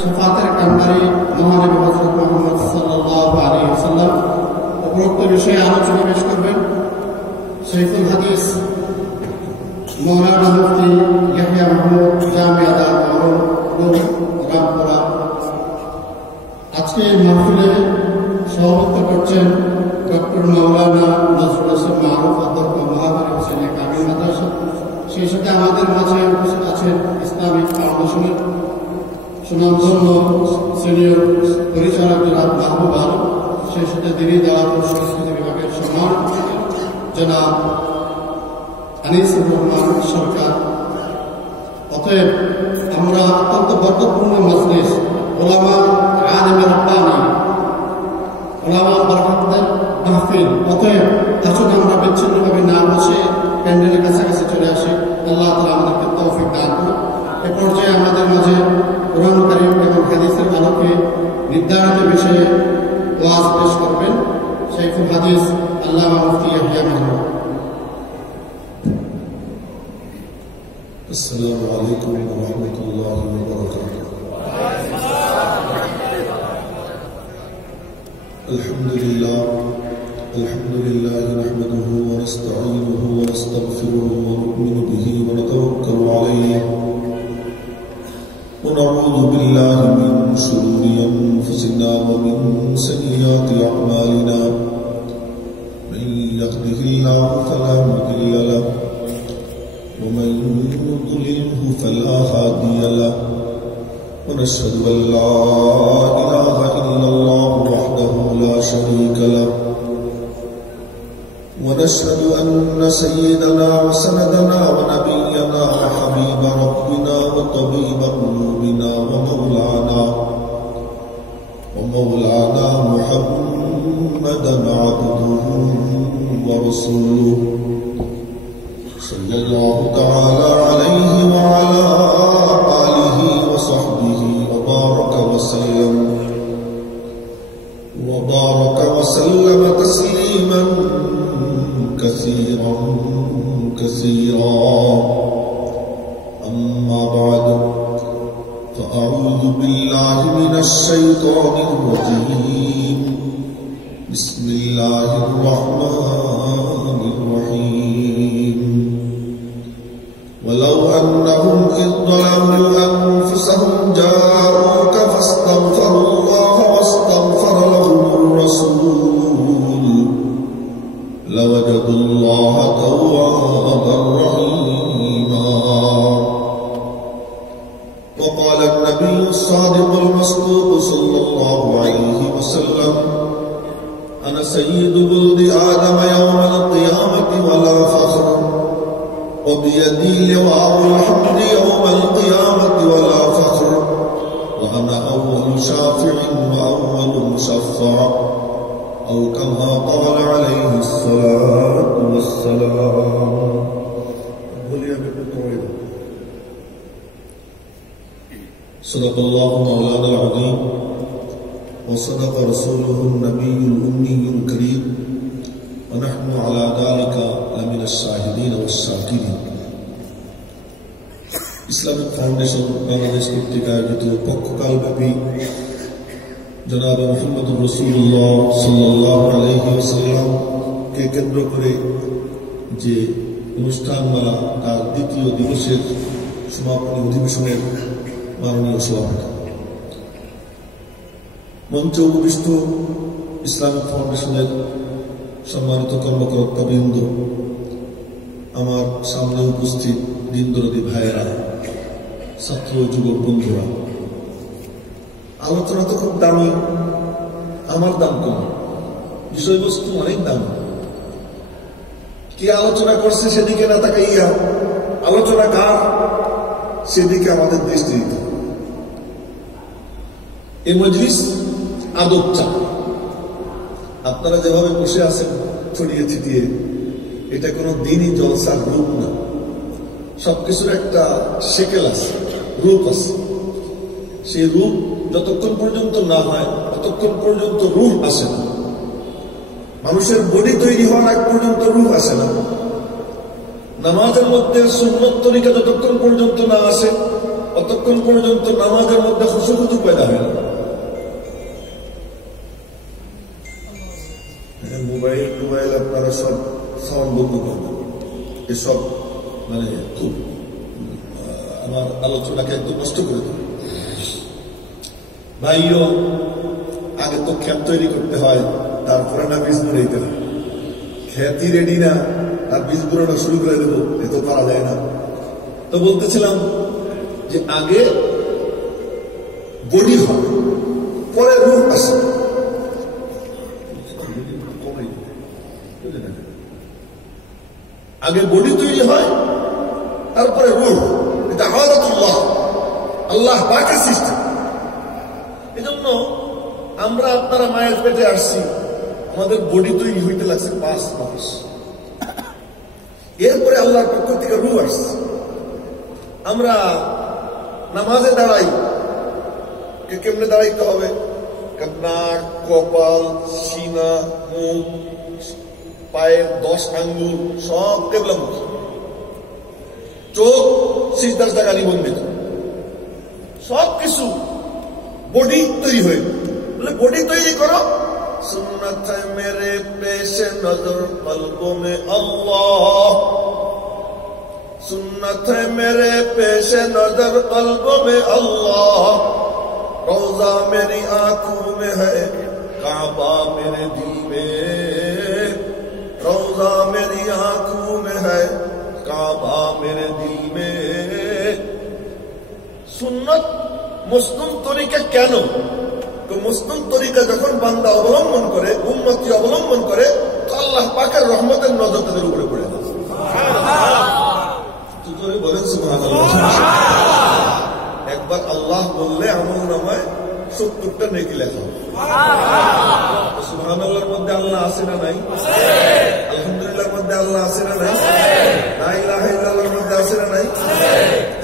শাফাতের কান্ডারি মহানবী হযরত মুহাম্মদ সাল্লাল্লাহু আলাইহি ওয়াসাল্লাম উপরোক্ত বিষয়ে আলোচনা পেশ করবেন শাইখুল হাদিস মাওলানা মুফতি ইয়াহইয়া মাহমুদ জামিয়া দারুল রামপুরা। আজকে এই মাহফিলে সভাপতিত্ব করছেন ডক্টর মাওলানা নজরুল ইসলাম মারুফ, অধ্যক্ষ মহাবীর হোসেন কামিল মাদ্রাসা। সেই সাথে আমাদের মাঝে উপস্থিত আছেন ইসলামিক ফাউন্ডেশনের সুনামধন্য সিনিয়র পরিচালক জনাব মাহবুব আলম, সেই সাথে দিনী দাওয়াত ও সংস্কৃতি বিভাগের সম্মানিত জনাব আনিসুর রহমান সরকার। অতএব আমরা অত্যন্ত বরকতপূর্ণ মজলিস, ওলামা আলেম রাব্বানী, ওলামা বরকতদের মাহফিল। অতএব আসুন আমরা বিচ্ছিন্নভাবে না বসে প্যান্ডেলের কাছাকাছি চলে আসি। আল্লাহ তাআলা আমাদেরকে তৌফিক দান করুন। এ পর্যায়ে আমাদের মাঝে কোরআন কারীম এবং হাদিসের আলোকে নির্ধারিত বিষয়ে ওয়াজ পেশ করবেন শাইখুল হাদিস আল্লামা মুফতি ইয়াহইয়া মাহমুদ। السلام عليكم ورحمة الله وبركاته. الحمد لله نحمده ونستعينه ونستغفره ونؤمن به ونتوكل عليه ونعوذ بالله من شرور أنفسنا ومن سيئات أعمالنا. من يهده الله فلا مضل له ومن يضلله فلا هادي له. ونشهد أن لا إله إلا الله وحده لا شريك له. ونشهد أن سيدنا وسندنا ونبينا وحبيب ربنا وطبيب قلوبنا ومولانا محمدا عبده ورسوله صلى الله تعالى عليه وعلى آله وصحبه وبارك وسلم تسليما كثيرا. أما بعد، فأعوذ بالله من الشيطان الرجيم. بسم الله الرحمن الرحيم. ولو أنهم إذ ظلموا أنفسهم جاءوك فاستغفروا الله واستغفر لهم الرسول لوجدوا الله توابا رحيما. وقال النبي الصادق المصدوق صلى الله عليه وسلم: أنا سيد ولد آدم يوم القيامة ولا فخر، وبيدي لواء الحمد يوم القيامة ولا فخر، وأنا أول شافع وأول مشفع، أو كما قال عليه الصلاة والسلام. صدق الله مولانا العظيم وصدق رسوله النبي الأمي الكريم ونحن على ذلك لمن الشاهدين والشاكرين. ইসলামিক ফাউন্ডেশন বাংলাদেশ কর্তৃক আয়োজিত পক্ষকালব্যাপী জনাব মুহাম্মদুর রাসূলুল্লাহ সাল্লাল্লাহু আলাইহি ওয়াসাল্লামকে কেন্দ্র করে যে অনুষ্ঠানমালা, তার দ্বিতীয় দিবসের সমাপনী অধিবেশনের মাননীয় সভাপতি, মঞ্চে উপবিষ্ট ইসলামিক ফাউন্ডেশনের সম্মানিত কর্মকর্তাবৃন্দ, আমার সামনে উপস্থিত দিনদরদী ভাইয়েরা, ছাত্র যুবক বন্ধুরা, আলোচনা তো খুব দামি, আমার দাম কম, বিষয়বস্তু অনেক দামি। কে আলোচনা করছে সেদিকে না তাকাইয়া আলোচনা কার সেদিকে আমাদের দৃষ্টি দিতে। এই মজলিস আদব চাপ, আপনারা যেভাবে বসে আছেন ছড়িয়ে ছিটিয়ে, এটা কোনো দিনই জলসার রূপ না। সবকিছুর একটা শেকেল আছে, রূপ আছে। সেই রূপ যতক্ষণ পর্যন্ত না হয় ততক্ষণ পর্যন্ত রূহ আসে না। মানুষের বডি তৈরি হওয়ার আগ পর্যন্ত রূহ আসে না। নামাজের মধ্যে সুন্নত তরিকা যতক্ষণ পর্যন্ত না আসে ততক্ষণ পর্যন্ত নামাজের মধ্যে খুশুখুশু পয়দা হয় না। মোবাইল আপনারা সব সাউন্ড বন্ধ করবেন, এসব মানে খুব আমার আলোচনাকে একদম নষ্ট করে দেবে। ভাইও আগে তো ক্ষেত তৈরি করতে হয়, তারপরে না বীজ বুনাইতে হয়। খ্যাতি রেডি না আর বীজ বুনানো শুরু করে দেবো, এ তো পারা যায় না। তো বলতেছিলাম যে আগে বডি হয়, পরে রূপ আসে। আগে বডি তৈরি হয়, তারপরে রূপ। এটা আওয়াজাতুল্লাহ, আল্লাহ পাকের সৃষ্টি। এজন্য আমরা আপনারা মায়ের পেটে আসছি, আমাদের বডি তৈরি হইতে লাগছে 5 মাস। এরপরে আল্লাহর পক্ষ থেকে রূহ আসছে। আমরা নামাজে দাঁড়াই, কেমনে দাঁড়াইতে হবে? নাক, কপাল, সিনা, মুখ, পায়ের 10 আঙ্গুল সব কেবলামুখী, চোখ সিজদার জায়গা নিবন্ধিত, সবকিছু বডি তৈরি হয়ে। বলে বডি তৈরি করো, সুন্নত है मेरे पेश नजर कल्बों में अल्लाह, सुन्नत है मेरे पेश नजर कल्बों में अल्लाह, रोजा मेरी आंखों में है काबा मेरे दिल में, रोजा मेरी आंखों में है काबा मेरे दिल में। सुन्नत মুসলিম তরিকা কেন? তো মুসলিম তরিকা যখন বান্দা অবলম্বন করে, উম্মতি অবলম্বন করে, তো আল্লাহ পাকের রহমতের নজর তাদের উপরে পড়ে যায়। বলেন সুবহানাল্লাহ। একবার আল্লাহ বললে আমল নামায় 70টা নেকি লেখা। সুবহানাল্লাহর মধ্যে আল্লাহ আছে না নাই? আলহামদুলিল্লাহর মধ্যে আল্লাহ আছে না নাই? লা ইলাহা ইল্লাল্লাহর মধ্যে আছে না নাই?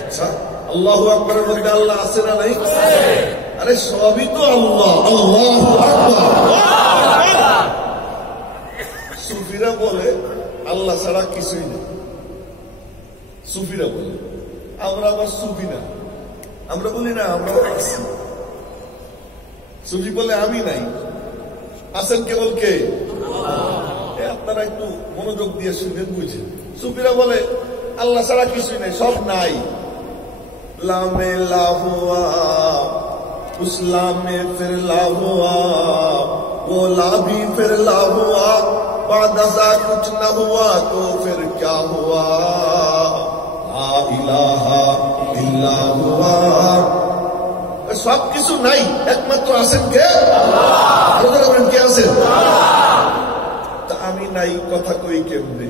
আচ্ছা, আল্লাহু আকবারের মধ্যে আল্লাহ আছে না নাই? আরে সবই তো আল্লাহ। আল্লাহু আকবার। সুফিরা বলে আল্লাহ ছাড়া কিছুই নেই। সুফিরা বলে, আমরা আবার সুফি না, আমরা বলি না আমরাও আছি। সুফি বলে আমি নাই, আছেন কেবল কে? আপনারা একটু মনোযোগ দিয়ে শুনবেন, বুঝেন। সুফিরা বলে আল্লাহ ছাড়া কিছুই নেই, সব নাই। लामे ला हुआ उस ला में फिर ला हुआ, वो ला भी फिर ला हुआ, बाद अज़ा कुछ न हुआ तो फिर क्या हुआ, ला इलाहा इल्ला हुआ। সব কিছু নাই, একমাত্র আছেন কে? আল্লাহ। কে আছেন? তা আমি নাই কথা কই কেমনে?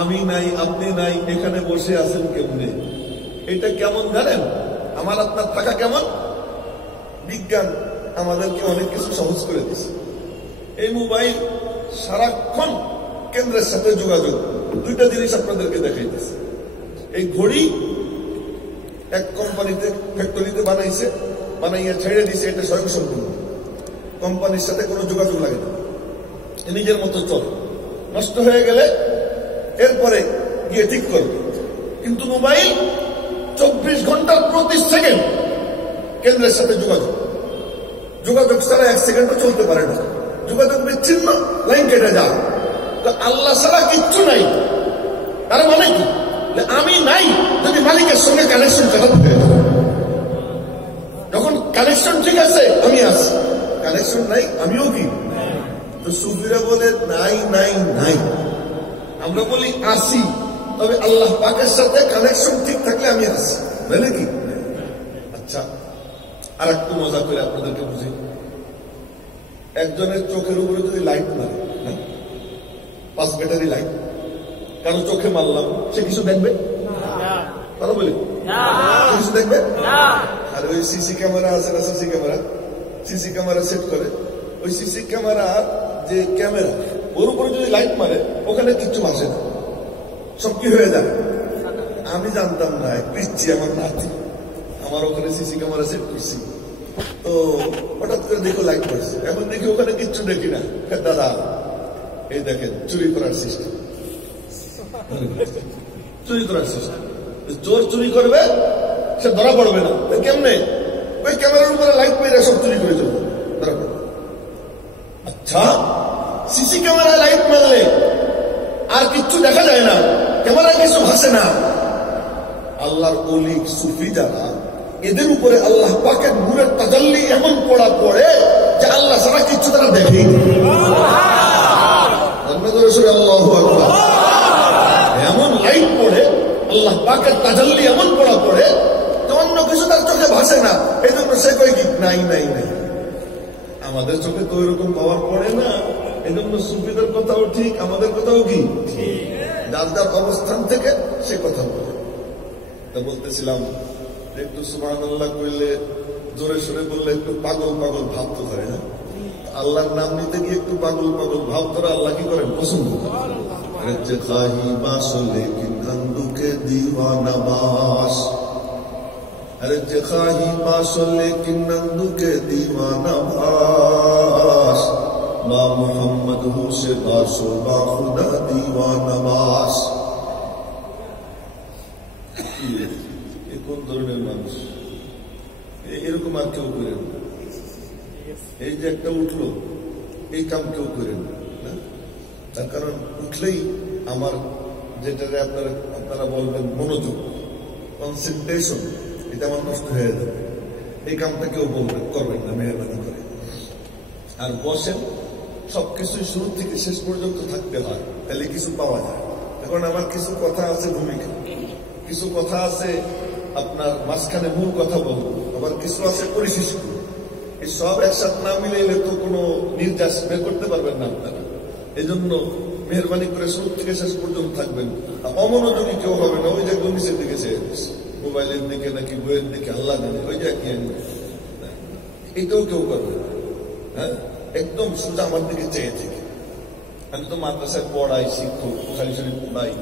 আমি নাই, আপনি নাই, এখানে বসে আছেন কেমনে? এটা কেমন জানেন? আমার আপনার থাকা কেমন? বিজ্ঞান আমাদেরকে অনেক কিছু সহজ করে দিচ্ছে। এই মোবাইল সারাক্ষণ কেন্দ্রের সাথে যোগাযোগ, দুইটা জিনিস আপনাদেরকে দেখাইতেছে। এই ঘড়ি এক কোম্পানিতে ফ্যাক্টরিতে বানাইছে, বানাইয়া ছেড়ে দিছে, এটা স্বয়ংসম্পূর্ণ, কোম্পানির সাথে কোনো যোগাযোগ লাগে না, নিজের মতো চলে। নষ্ট হয়ে গেলে এরপরে গিয়ে ঠিক করবে। কিন্তু মোবাইল 24 ঘন্টার প্রতি সেকেন্ড কেন্দ্রের সাথে যোগাযোগ, যোগাযোগ ছাড়া 1 সেকেন্ডও চলতে পারে না। যোগাযোগ বিচ্ছিন্ন, লাইন কেটে যায়। তো আল্লাহ ছাড়া কিচ্ছু নাই। তার মানে কি? আমি নাই যদি মালিকের সঙ্গে কানেকশন খারাপ হয়ে যাবে। যখন কানেকশন ঠিক আছে আমি আছি, কানেকশন নাই আমিও কি। তো সুফিরা বলে নাই নাই নাই, আমরা বলি আসি, তবে আল্লাহ পাকের সাথে কানেকশন ঠিক থাকলে আমি আছি, বুঝলে কি? আচ্ছা, আর একটু মজা করে আপনাদেরকে বুঝি। একজনের চোখের উপরে যদি লাইট মারে, 5 ব্যাটারি লাইট, কারো চোখে মারলাম, সে কিছু দেখবে? কথা বলি, কিছু দেখবে? আর ওই সিসি ক্যামেরা আছে না, সিসি ক্যামেরা সেট করে, ওই সিসি ক্যামেরার যে ক্যামেরা, ওর উপরে যদি লাইট মারে ওখানে কিচ্ছু ভাসে না, সব কি হয়ে যায়। আমি জানতাম না, পিচ্ছি আমার নাতি, আমার ওখানে সিসি ক্যামেরা সেট করছি, তো হঠাৎ করে দেখো লাইট পড়ছে, এখন দেখি ওখানে কিচ্ছু দেখি না। দাদা এই দেখেন চুরি করার সিস্টেম, চুরি করার সিস্টেম। চোর চুরি করবে, সে ধরা পড়বে না। কেমনে? ওই ক্যামেরার উপরে লাইট মেরে সব চুরি করে চলবে, ধরা পড়বে। আচ্ছা, সিসি ক্যামেরায় লাইট মারলে আর কিচ্ছু দেখা যায় না, ক্যামেরায় কিছু ভাসে না। আল্লাহর ওলি সুফি যারা, এদের উপরে আল্লাহ পাকের নূরের তাজাল্লি এমন পড়া পড়ে যে আল্লাহ ছাড়া কিচ্ছু তারা দেখেই আল্লাহু আকবার। এমন লাইট পড়ে, আল্লাহ পাকের তাজাল্লি এমন পড়া পড়ে যে অন্য কিছু তার চোখে ভাসে না। এই জন্য সে কয় কি নাই নাই নাই। আমাদের চোখে তো ওইরকম পাওয়ার পড়ে না। এই জন্য সুফিদের কথাও ঠিক, আমাদের কথাও কি ঠিক। যার যার অবস্থান থেকে সে কথা বলে। তা বলতেছিলাম, একটু সুবহানাল্লাহ কইলে, জোরে সোরে বললে একটু পাগল পাগল ভাব তো ধরে না। আল্লাহর নাম নিতে গিয়ে একটু পাগল পাগল ভাব ধরে আল্লাহ কি করেন? পছন্দ করেন। খাহি বাসলে কি নন্দুকে দিওয়ানা বাস, अरे खाही बासले की नंदू के दीवाना बास, बा मोहम्मद हु से बासो बा खुदा दीवाना बास। কোন ধরনের মানুষ? এরকম আর কেউ করেন? এই যে একটা উঠলো, এই কাম কেউ করেন না। তার কারণ উঠলেই আমার যেটা আপনারা বলবেন মনোযোগ, কনসেন্ট্রেশন, এটা আমার নষ্ট হয়ে যাবে। এই কামটা কেউ বলবেন, করবেন না, মেহরবানি করে। আর বসেন, সবকিছু শুরু থেকে শেষ পর্যন্ত থাকতে হয়, তাহলে কিছু পাওয়া যায়। এখন আমার কিছু কথা আছে ভূমিকা, কিছু কথা আছে আপনার মাঝখানে মূল কথা বলবো, আবার কিছু আছে পরিশেষ করবো। এই সব একসাথে না মিলাইলে তো কোনো নির্যাস বের করতে পারবেন না আপনারা। এই জন্য মেহরবানি করে শুরু থেকে শেষ পর্যন্ত থাকবেন। অমনোযোগী কেউ হবে না। ওই যে একদম নিচের দিকে চেয়ে মোবাইলের দিকে নাকি বইয়ের দিকে, আল্লাহ জানে ওই যে কি, এটাও কেউ করবে। হ্যাঁ, একদম সোজা আমার দিকে চেয়ে থেকে। আমি তো মাদ্রাসায় পড়াই, শিক্ষক, খালি শরীফ পড়াই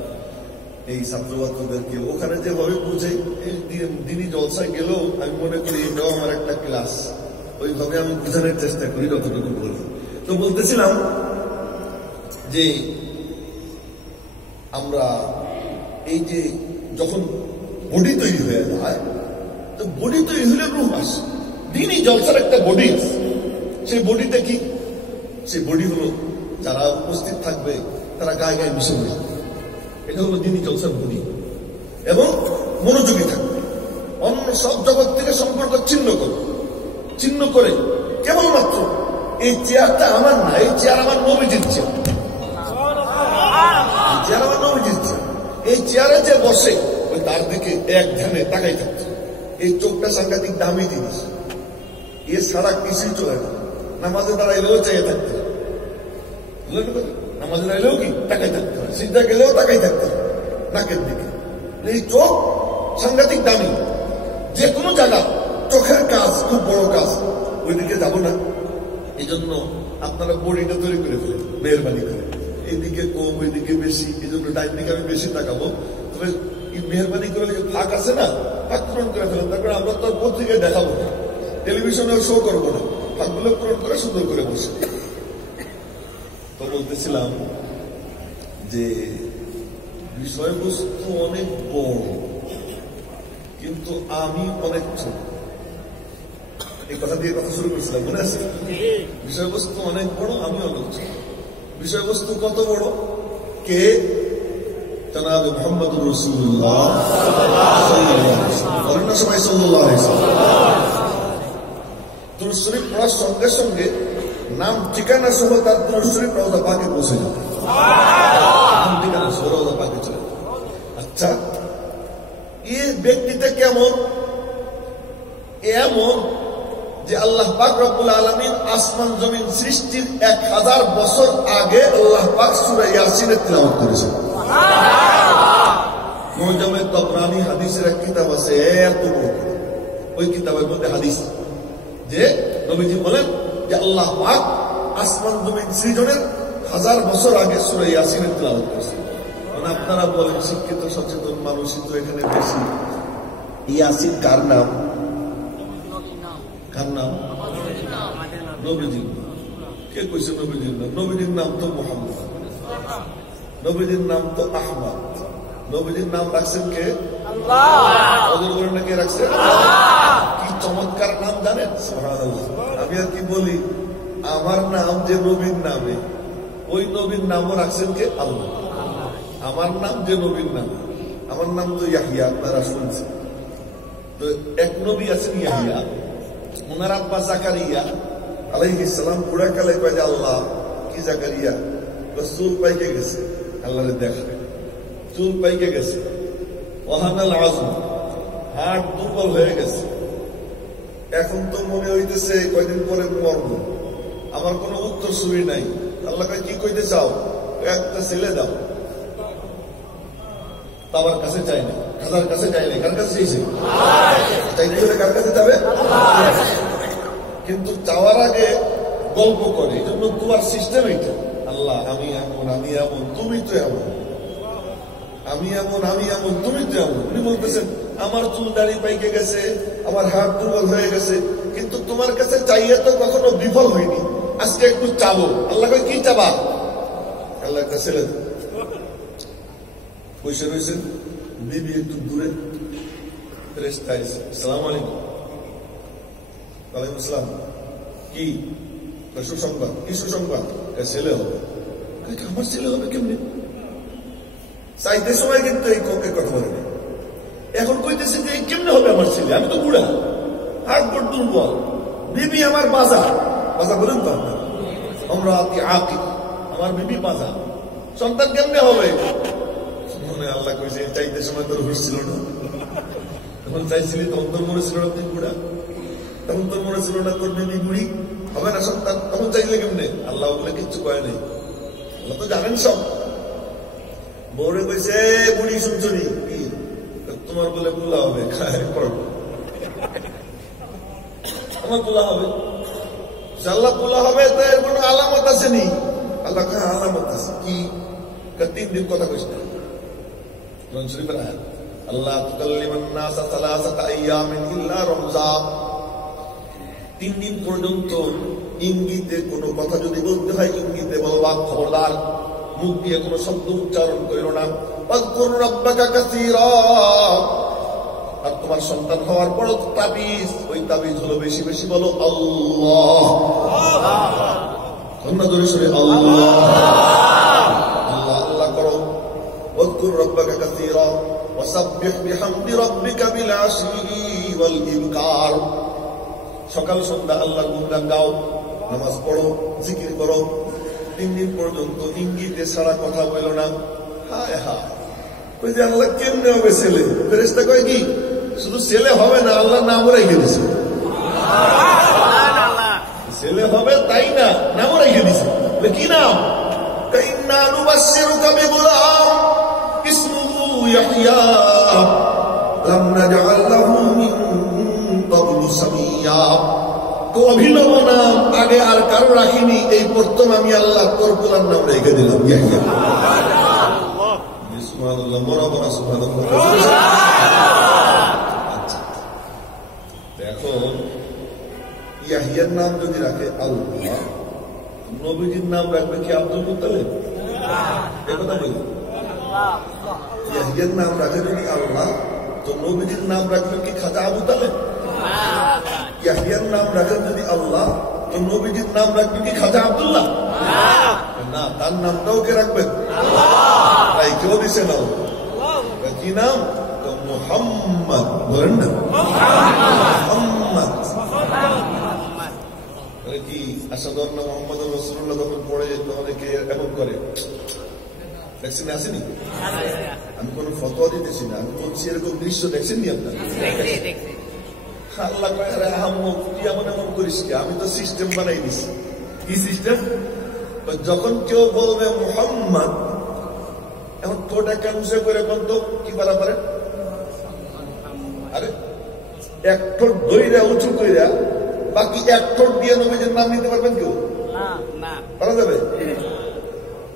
এই ছাত্রছাত্রীদেরকে। ওখানে যেভাবে বুঝাই, এই দিনই জলসায় গেলেও আমি মনে করি এটাও আমার একটা ক্লাস। ওইভাবে আমি বোঝানোর চেষ্টা করি যতটুকু বলি। তো বলতেছিলাম যে আমরা এই যে যখন বডি তৈরি হয়ে যায়, তো বডি তৈরি হলে রূপ আসে। দিনই জলসার একটা বডি আছে, সেই বডিটা কি? সেই বডি হলো যারা উপস্থিত থাকবে তারা গায়ে গায়ে মিশে যাবে। এটা হলো দিনই জলসার বডি। এবং মনোযোগী থাকবে, অন্য সব জগৎ থেকে সম্পর্ক ছিন্ন করে কেবলমাত্র এই চেয়ারটা আমার না, এই চেয়ার আমার নবীজির চেয়ার, চেয়ার আমার নবীজির চেয়ার। এই চেয়ারে যে বসে ওই তার দিকে এক ধ্যানে তাকাই থাকছে। এই চোখটা সাংঘাতিক দামি জিনিস, এ ছাড়া কিছুই চলে না। নামাজে দাঁড়াইলেও চেয়ে থাকতে হবে, নামাজে দাঁড়াইলেও কি তাকাই থাকতে হবে, সিদ্ধা গেলেও তাকাই থাকতে হবে নাকের দিকে। এই চোখ সাংঘাতিক দামি। যে কোনো জায়গা চোখের কাজ খুব বড় কাজ, ওইদিকে যাব না। এই জন্য আপনারা বডিটা তৈরি করে ফেলেন মেহরবানি করে। এইদিকে কম, ওইদিকে বেশি, এই জন্য ডাইন দিকে আমি বেশি তাকাবো। তবে মেহরবানি করে যে ফাঁক আছে না, ফাঁক পূরণ করে ফেলেন। তারপরে আমরা তো পত্রিকায় দেখাবো না, টেলিভিশনেও শো করবো না, ফাঁকগুলো পূরণ করে সুন্দর করে বসে। তো বলতেছিলাম যে বিষয়বস্তু অনেক বড়, কিন্তু আমি অনেক ছোট। এই কথা দিয়ে কথা শুরু করেছিলাম, মনে আছে? বিষয়বস্তু অনেক বড়, আমি অনেক ছোট। বিষয়বস্তু কত বড়? কে? জনাবে মুহাম্মদুর রাসূলুল্লাহ বলেন না সবাই সাল্লাল্লাহু আলাইহি ওয়াসাল্লাম। দুরূদ শরীফ পড়ার সঙ্গে সঙ্গে নাম ঠিকানা সহ তার দুরূদ শরীফ রওজা পাকে পৌঁছে যাবে। নাম ঠিকানা সহ রওজা পাকে চলে যাবে। আচ্ছা, এই ব্যক্তিটা কেমন? এমন যে আল্লাহ পাক রব্বুল আলামিন আসমান জমিন সৃষ্টির 1000 বছর আগে আল্লাহ পাক সূরা ইয়াসিনের তিলাওয়াত করেছেন। মুজাম্মে তাবরানী হাদিসের এক কিতাব আছে, এত বড়। ওই কিতাবের মধ্যে হাদিস যে নবীজি বলেন যে আল্লাহ পাক আসমান জমিন সৃজনের 1000 বছর আগে সূরা ইয়াসিনের তিলাওয়াত করেছেন। মানে আপনারা বলেন, শিক্ষিত সচেতন মানুষই তো এখানে বেশি। ইয়াসিন কার নাম? কার নাম? নবীজির। কে কইছে নবীজির নাম? নবীজির নাম তো মুহাম্মদ, নবীজির নাম তো আহমদ, নবীজির নাম রাখছেন কে? ওদের করে নাকি রাখছে কি চমৎকার নাম জানেন? সুবহানাল্লাহ। আমি আর কি বলি, আমার নাম যে নবীর নামে, ওই নবীর নামও রাখছেন কে? আল্লাহ। আমার নাম যে নবীর নাম, আমার নাম তো ইয়াহিয়া, আপনারা শুনছেন। তো এক নবী আছেন ইয়াহিয়া, ওনার আব্বা জাকারিয়া আলাইহিস সালাম বুড়াকালে কয় যে আল্লাহ, কি জাকারিয়া? চুল পাইকে গেছে, আল্লাহরে দেখা চুল পাইকে গেছে, ওয়াহানাল আযম, হাড় দুর্বল হয়ে গেছে, এখন তো মনে হইতেছে কয়দিন পরে মরব, আমার কোনো উত্তর সুরি নাই। আল্লাহ কি কইতে চাও? একটা ছেলে দাও। বাবার কাছে চাই না, খাজার কাছে চাই না, কার কাছে চাইছে? চাইতে হলে কার কাছে যাবে? কিন্তু চাওয়ার আগে গল্প করে, এই জন্য তোমার সিস্টেম এইটা। আল্লাহ, আমি এমন, আমি এমন, তুমি তো এমন, আমি এমন, আমি এমন, তুমি তো এমন। উনি বলতেছেন আমার চুল দাড়ি পাইকে গেছে, আমার হাত দুর্বল হয়ে গেছে, কিন্তু তোমার কাছে চাইয়ে তো কখনো বিফল হয়নি, আজকে একটু চাবো। আল্লাহ কই কি চাবা? আল্লাহ একটা ছেলে বসে রয়েছেন, বিবি একটু দূরে, ফেরেশতা এসে, আসসালামু আলাইকুম। ওয়ালাইকুম আসসালাম। কি সুসংবাদ? কি সুসংবাদ? ছেলে হবে। আমার ছেলে হবে কেমনি? চাইতে সময় কিন্তু এই কথা বলেনি, এখন কইতেছে যে কেমনে হবে আমার ছেলে? আমি তো বুড়া, হাত গোড় দুর্বল, বিবি আমার বাজা। বাজা বলেন তো আপনার, আমরা আকি, আমার বিবি বাজা, সন্তান কেমনে হবে? মনে আল্লাহ কইছে চাইতে সময় তোর হুশ ছিল না, তখন চাইছিলি তখন তোর মনে ছিল না তুই বুড়া, তখন তোর মনে ছিল না তোর বিবি বুড়ি, হবে না সন্তান, তখন চাইলে কেমনে? আল্লাহ ওগুলো কিচ্ছু কয় নাই, আল্লাহ তো জানেন সব। বউরে কইছে বুড়ি শুনছনি কি তোমার বলে পোলা হবে, আমার পোলা হবে। আল্লাহ পোলা হবে, তো এর কোন আলামত আছে নি? আল্লাহ আলামত আছে কি? 3 দিন কথা কইস না। আল্লাহ তুকাল্লিমান নাস সালাসাতা আইয়ামিন ইল্লা রমজান, 3 দিন পর্যন্ত ইঙ্গিতে কোনো কথা যদি বলতে হয় ইঙ্গিতে বলবা, খবরদার মুখ দিয়ে কোনো শব্দ উচ্চারণ করিও না। ওয়াজকুর রাব্বাকা কাসীরা, আর তোমার সন্তান হওয়ার পর তাবিজ, ওই তাবিজ হলো বেশি বেশি বলো আল্লাহ। তোমরা ধরে শুনে আল্লাহ আল্লাহ আল্লাহ করো। ওয়াজকুর রাব্বাকা কাসীরা ওয়াসাব্বিহ বিহামদি রাব্বিকা বিল আশি ওয়াল ইবকার, সকাল সন্ধ্যা আল্লাহর গুণগান গাও, নামাজ পড়ো, জিকির করো। 3 দিন পর্যন্ত ইঙ্গিতে ছাড়া কথা বলো না। হায় হায়, ওই যে আল্লাহ কেমনে হবে ছেলে? ফেরেশতা কয় কি শুধু ছেলে হবে না, আল্লাহ নামও রেখে দিছে। ছেলে হবে তাই না, নামও রেখে দিছে। কি নাম? ইন্না নুবাশশিরুকা বিগুলাম ইসমুহু ইয়াহইয়া লাম নাজআল লাহু মিন ক্বাবলু সামিয়্যা। তো অভিনব নাম আগে আর কারো রাখিনি, এই প্রথম আমি আল্লাহ তোর পোলার নাম রেখে দিলাম ইয়াহইয়া। সুবহানাল্লাহ, বড় বড় সুবহানাল্লাহ। আচ্ছা, দেখো ইয়াহইয়ার নাম যদি রাখে আল্লাহ, নবীজির নাম রাখবে কি আব্দুল মুত্তালিব? এই কথা বলি। ইয়াহইয়ার নাম রাখে যদি আল্লাহ, তো নবীজির নাম রাখবে কি খাজা আবু তালেব? ইয়াহইয়ার নাম রাখেন যদি আল্লাহ, তো নবীজির নাম রাখবে কি খাজা আব্দুল্লাহ? না, তার নামটাও কে রাখবেন? তাই কেউ দিছে না। কি নাম? মুহাম্মদ। বলেন না মুহাম্মদ। কি আসাদু আন্না মুহাম্মাদুর রাসূলুল্লাহ যখন পড়ে অনেকে এমন করে, দেখছেন আসেনি? আমি কোন ফতোয়া দিতেছি না, আমি বলছি এরকম দৃশ্য দেখছেন নি আপনার? আল্লাহ কয় আরে আহম্মদ তুই এমন এমন করিস কি? আমি তো সিস্টেম বানাই দিছি। কি সিস্টেম? যখন কেউ বলবে মুহাম্মদ, এখন তোটা কাউন্সে করে বলত কি পারা পারে? আরে এক ঠোঁট দইরা উঁচু কইরা বাকি এক ঠোঁট দিয়ে নবীজির নাম নিতে পারবেন কেউ? পারা যাবে?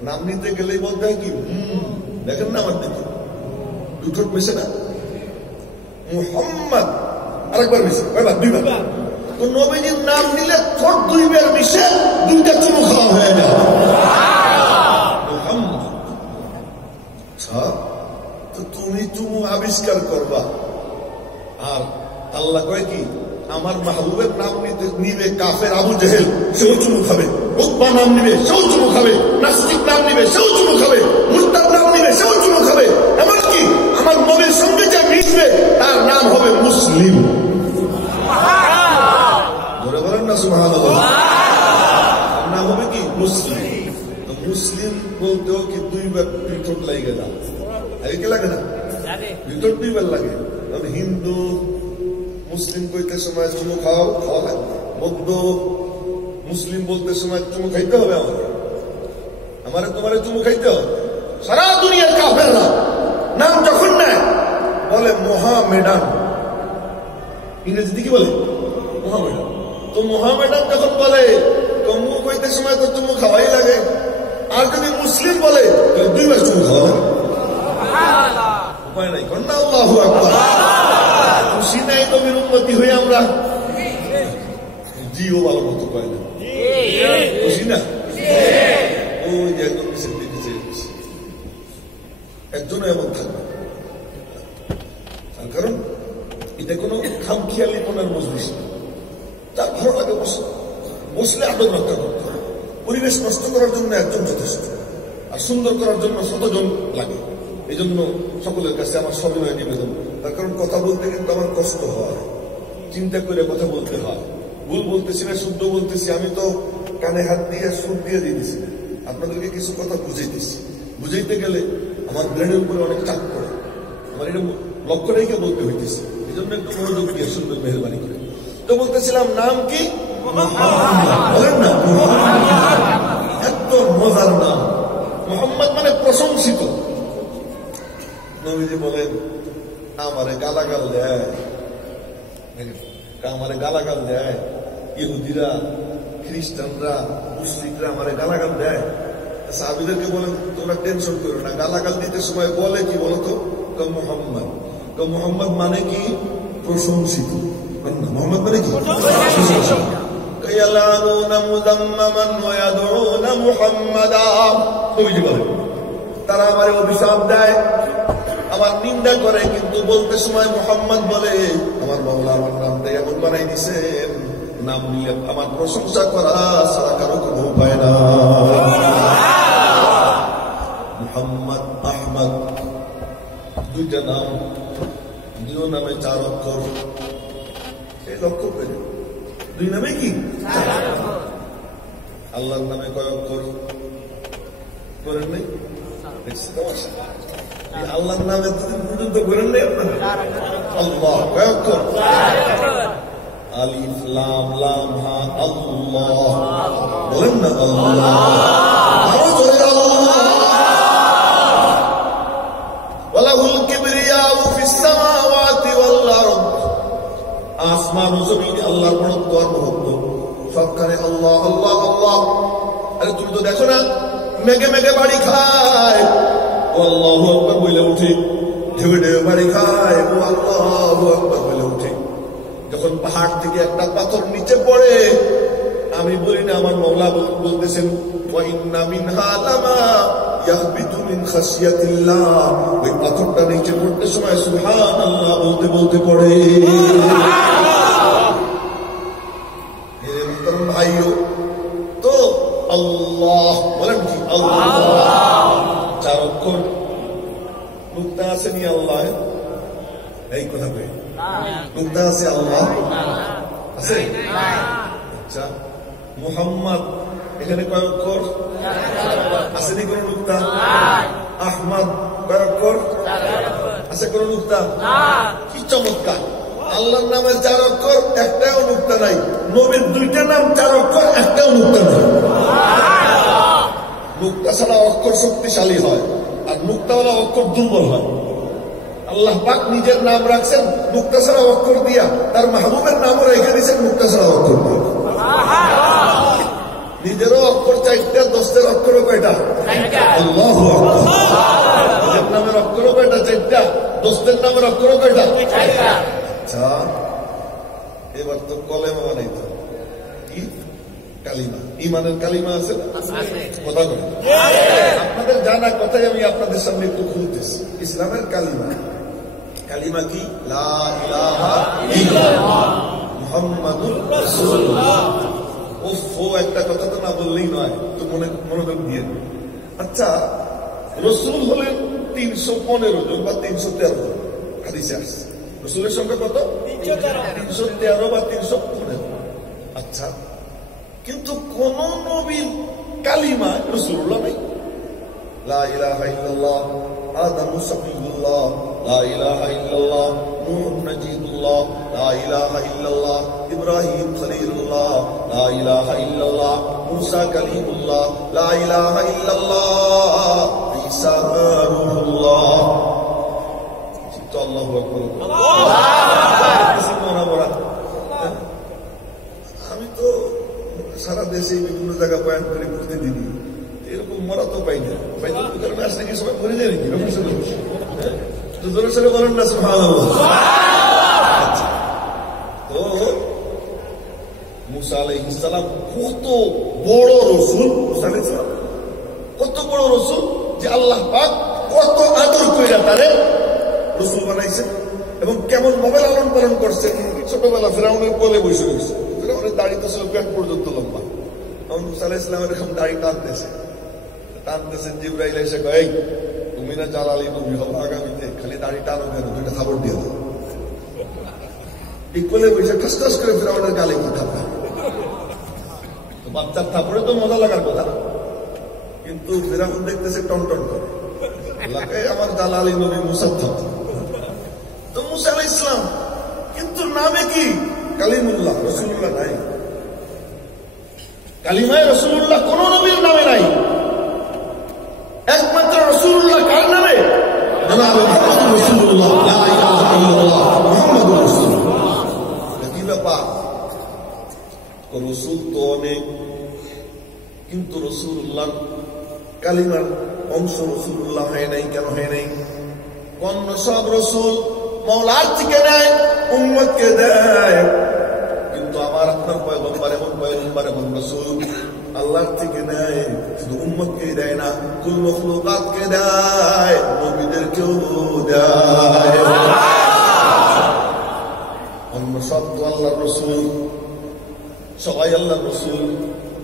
নাম নিতে গেলেই বলতে হয় কি দেখেন না আমার দিকে 2 ঠোঁট মিশে না, মুহাম্মদ আরেকবার মিশে, কয়বার? 2 বার। তো নবীজির নাম নিলে ঠোঁট 2 বার মিশে 2টা চুমু খাওয়া হয়ে যায়। মুহাম্মদ। তো তুমি চুমু আবিষ্কার করবা। আর আল্লাহ কয় কি, আমার মাহবুবের নাম নিবে কাফের আবু জেহেল, সেও চুমু খাবে। উতবা নাম নিবে, সেও চুমু খাবে। নাস্তিক নাম নিবে, সেও চুমু খাবে। মুরতাদ নাম নিবে, সেও চুমু খাবে। এমনকি আমার নবীর সঙ্গে যে মিশবে তার নাম হবে মুসলিম। ধরে বলেন না সুবহানাল্লাহ। নাম হবে কি মুসলিম। তো মুসলিম বলতেও কি দুইবার ঠোঁট লাগে না, আগে লাগে না, ভিতর দুইবার লাগে। হিন্দু মুসলিম কইতে সময় চুমু খাওয়া লাগে, বৌদ্ধ মুসলিম বলতে সময় চুমু খাইতে হবে। আমারে তোমারে চুমু খাইতে হবে। সারা দুনিয়ার কাফেররা নাম যখন নেয় বলে মোহামেডান, ইংরেজিতে কি বলে মোহামেডান। তো মোহামেডান যখন বলে চুমু কইতে সময় তো চুমু খাওয়াই লাগে। আর যদি মুসলিম বলে তাহলে দুইবার চুমু খাওয়া লাগে। উপায় নাই, কন্যা আল্লাহু আকবার। খুশি নাই নবীর উম্মতি হয়ে আমরা, জিও ভালো মতো পায় না, খুশি না? ওই যে একজন একজনও এমন থাকবে। তার কারণ এটা কোনো খামখেয়ালি মনের মজলিস না। তার ভালো লাগে বসলে আদব রক্ষা করতে হবে। পরিবেশ নষ্ট করার জন্য একজন যথেষ্ট, আর সুন্দর করার জন্য শতজন লাগে। এই জন্য সকলের কাছে আমার সবিনয় নিবেদন। তার কারণ কথা বলতে কিন্তু আমার কষ্ট হয়, চিন্তা করে কথা বলতে হয়। ভুল বলতেছি না, শুদ্ধ বলতেছি। আমি তো কানে হাত দিয়ে সুর দিয়ে দিয়েছি, আপনাদেরকে কিছু কথা বুঝাইতেছি। বুঝাইতে গেলে আমার ব্রেনের উপরে অনেক চাপ পড়ে, আমার এটা লক্ষ্য রেখে বলতে হইতেছে। এই জন্য একটু মনোযোগ দিয়ে শুনবেন মেহরবানি করে। তো বলতেছিলাম নাম কি? বলেন না, এত মজার নাম মোহাম্মদ, মানে প্রশংসিত। নবীজি বলেন আমারে গালাগাল দেয়, আমারে গালাগাল দেয় ইহুদিরা, খ্রিস্টানরা, মুসলিমরা আমারে গালাগাল দেয়। সাহাবীদেরকে বলেন তোমরা টেনশন করো না, গালাগাল দিতে সময় বলে কি বলতো? মোহাম্মদ। মোহাম্মদ মানে কি? প্রশংসিত। মোহাম্মদ মানে কি? তারা আমারে অভিশাপ দেয়, আমার নিন্দা করে, কিন্তু বলতে সময় মোহাম্মদ বলে। আমার মাওলা আমার নামটা এমন বানাই দিছেন, নাম নিলে আমার প্রশংসা করা ছাড়া কারো কোনো উপায় না। মুহাম্মদ, আহমদ, দুইটা নাম, দুই নামে 4 অক্ষর। এই লক্ষ্য করে দুই নামে কি? আল্লাহর নামে কয় অক্ষর করেন নাই? আল্লাহর নামে পর্যন্ত করেন নাই আপনারা? আল্লাহ কয় অক্ষর? আলিফ লাম লাম হা আল্লাহ। বলেন না আল্লাহ। আরো জোরে আল্লাহ। ওয়ালাহুল কিবরিয়াউ ফিস সামাওয়াতি ওয়াল আরদ। আসমান ও জমিনে আল্লাহর বড়ত্ব আর মহত্ব, সবখানে আল্লাহ আল্লাহ আল্লাহ। আরে তুমি তো দেখো না মেঘে মেঘে বাড়ি খায়, ও আল্লাহু আকবার বলে উঠে। ঢেউ ঢেউ বাড়ি খায়, ও আল্লাহু আকবার বলে উঠে। যখন পাহাড় থেকে একটা পাথর নিচে পড়ে, আমি বলি না, আমার মাওলা বলতেছেন ওয়া ইন্না মিনহা লামা ইয়াহবিতু মিন খাশিয়াতিল্লাহ। ওই পাথরটা নিচে পড়তে সময় সুবহানাল্লাহ বলতে বলতে পড়ে। হে মুহতারাম ভাইও, তো আল্লাহ বলেন কি? আল্লাহ 4 অক্ষর। মুক্তা আছে নি আল্লাহ? এই কথা কই, মুক্তা আছে আল্লাহ আছে? আচ্ছা, মুহাম্মদ এখানে কয় অক্ষর আছে? নি কোন মুক্তা? আহমদ কয় অক্ষর আছে? কোন মুক্তা? কি চমৎকার! আল্লাহর নামের 4 অক্ষর, একটাও মুক্তা নাই। নবীর 2টা নাম 4 অক্ষর, একটাও মুক্তা নাই। মুক্তা ছাড়া অক্ষর শক্তিশালী হয়, আর মুক্তাওয়ালা অক্ষর দুর্বল হয়। আল্লাহ পাক নিজের নাম রাখছেন মুক্তা ছাড়া অক্ষর দিয়া, তার মাহবুবের নামও রেখে দিয়েছেন মুক্তা ছাড়া অক্ষর দিয়া। নিজেরও অক্ষর 4টা, দোস্তের অক্ষরও কয়টা? আল্লাহু আকবার। নিজের নামের অক্ষরও কয়টা? 4টা। দোস্তের নামের অক্ষরও কয়টা? 4টা। আচ্ছা, এবার তো কলেমা বানাইতে হবে। কি কালিমা? ইমানের কালিমা আছে না? কথা বলে আপনাদের জানা কথাই আমি আপনাদের সামনে একটু খুলতেছি। ইসলামের কালিমা কালিমা কি? লা ইলাহা ইল্লাল্লাহ মুহাম্মাদুর রাসূলুল্লাহ। ও একটা কথা তো না বললেই নয়, তো মনোযোগ দিয়ে। আচ্ছা, রসুল হলেন 315 জন বা 313 জন, হাদিসে আসছে। রসুলের সংখ্যা কত? 313 বা 315। আচ্ছা, কিন্তু কোন নবীর কালিমা রাসূলুল্লাহ নাই। লা ইলাহা ইল্লাল্লাহ আদম সাফিউল্লাহ, লা ইলাহা ইল্লাল্লাহ নূহ নাজিদুল্লাহ, লা ইলাহা ইল্লাল্লাহ ইব্রাহিম খলিলুল্লাহ, লা ইলাহা ইল্লাল্লাহ মুসা কালিমুল্লাহ, লা ইলাহা ইল্লাল্লাহ ঈসা রূহুল্লাহ। আল্লাহু আকবার। আমি তো সারা দেশে বিভিন্ন জায়গা বয়ান করে প্রতিদিনই, এরকম মরা তো পাই না। কারণে আসলে কি সবাই মরে যায় নাকি? জোরে সোরে বলেন না সুবহানাল্লাহ। তো মুসা আলাইহিস সালাম কত বড় রসুল, মুসা আলাইহিস সালাম কত বড় রসুল যে আল্লাহ পাক কত আদর কইরা তারে রসুল বানাইছেন এবং কেমন ভাবে লালন পালন করছেন। ছোটবেলা ফিরাউনের কোলে বসে রয়েছে, ফিরাউনের দাড়ি তো ছিল পেট পর্যন্ত লম্বা। মুসা আলাইহিস সালাম এরকম দাড়ি টানতেছেন, জিবরাইল এসে কয়, তুমি না জালালি নবী হবো আগামীতে, খালি দাড়ি টানো কেন, দুইটা খাবার দিয়ে দাও। এই কোলে বসে ঠাস ঠাস করে ফিরাউনের গালে কি থাপা। বাচ্চার থাপড়ে তো মজা লাগার কথা, কিন্তু ফিরাউন দেখতেছে টন টন করে, আমার জালালি নবী মুসার থাপা। তো মুসা আলাইহিস সালাম কিন্তু নামে কি কালিমুল্লাহ, রাসূলুল্লাহ নাই। কালিমায়ে রাসূলুল্লাহ কোন নবীর নামে নাই, একমাত্র রাসূলুল্লাহ কার নামে? জনাবে মুহাম্মদ রাসূলুল্লাহ, লা ইলাহা ইল্লাল্লাহ মুহাম্মাদুর রাসূলুল্লাহ। কি ব্যাপার? রাসূল তো অনেক, কিন্তু রাসূলুল্লাহ কালিমার অংশ রাসূলুল্লাহ হয় নাই। কেন হয় নাই? কোন সব রাসূল মাওলার থেকে নেয়, উম্মতকে দেয়, কিন্তু আমার আপনার পয়গম্বর এমন পয়গম্বর এমন রাসূল আল্লাহর থেকে নেয়, শুধু উম্মতকে দেয় না, কুল মখলুকাতকে দেয়, নবীদেরকেও দেয়। অন্য সব তো আল্লাহর রাসূল, সবাই আল্লাহর রাসূল,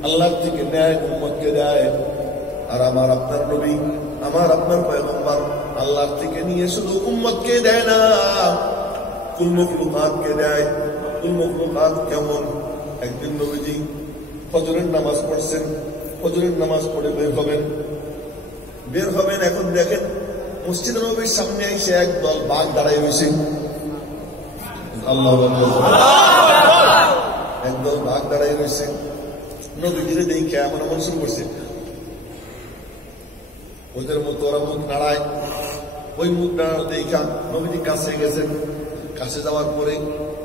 আল্লাহর থেকে নেয়, উম্মতকে দেয়। আর আমার আপনার নবী, আমার আপনার পয়গম্বর আল্লাহর থেকে নিয়ে শুধু উম্মতকে দেয় না, কুল মখলুকাতকে দেয়। কুল মখলুকাত কেমন? একদিন নবীজি ফজরের নামাজ পড়ছেন, ফজরের নামাজ পড়ে বের হবেন। এখন দেখেন মসজিদ নবীর সামনে এসে একদল বাঘ দাঁড়ায় রয়েছে। আল্লাহু আকবার। একদল বাঘ দাঁড়ায় রয়েছে, নবীজিরে দেখে এমন এমন শুরু করছে, ওদের মতো ওরা মুখ নাড়ায়। ওই মুখ নাড়ানো দেখা নবীজি কাছে গেছেন। কাছে যাওয়ার পরে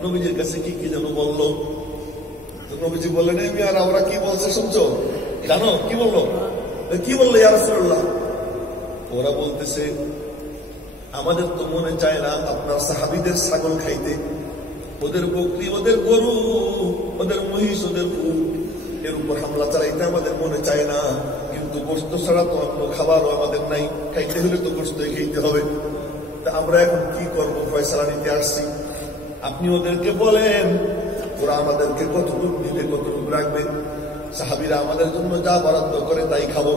নবীজির কাছে কি কি যেন বললো। নবীজি বললেন, আর ওরা কি বলছে শুনছো? জানো কি বললো? কি বললো ইয়া রাসূলুল্লাহ? ওরা বলতেছে, আমাদের তো মনে চায় না আপনার সাহাবীদের ছাগল খাইতে, ওদের বকরি, ওদের গরু, ওদের মহিষ, ওদের উট, এর উপর হামলা চালাইতে আমাদের মনে চায় না, কিন্তু গোশত ছাড়া তো অন্য খাবারও আমাদের নাই, খাইতে হলে তো গোশতই খাইতে হবে। তা আমরা এখন কি করবো? ফয়সালা নিতে আসছি, আপনি ওদেরকে বলেন ওরা আমাদেরকে কতটুকু দিবে, কতটুকু রাখবে, সাহাবীরা আমাদের জন্য যা বরাদ্দ করে তাই খাবো।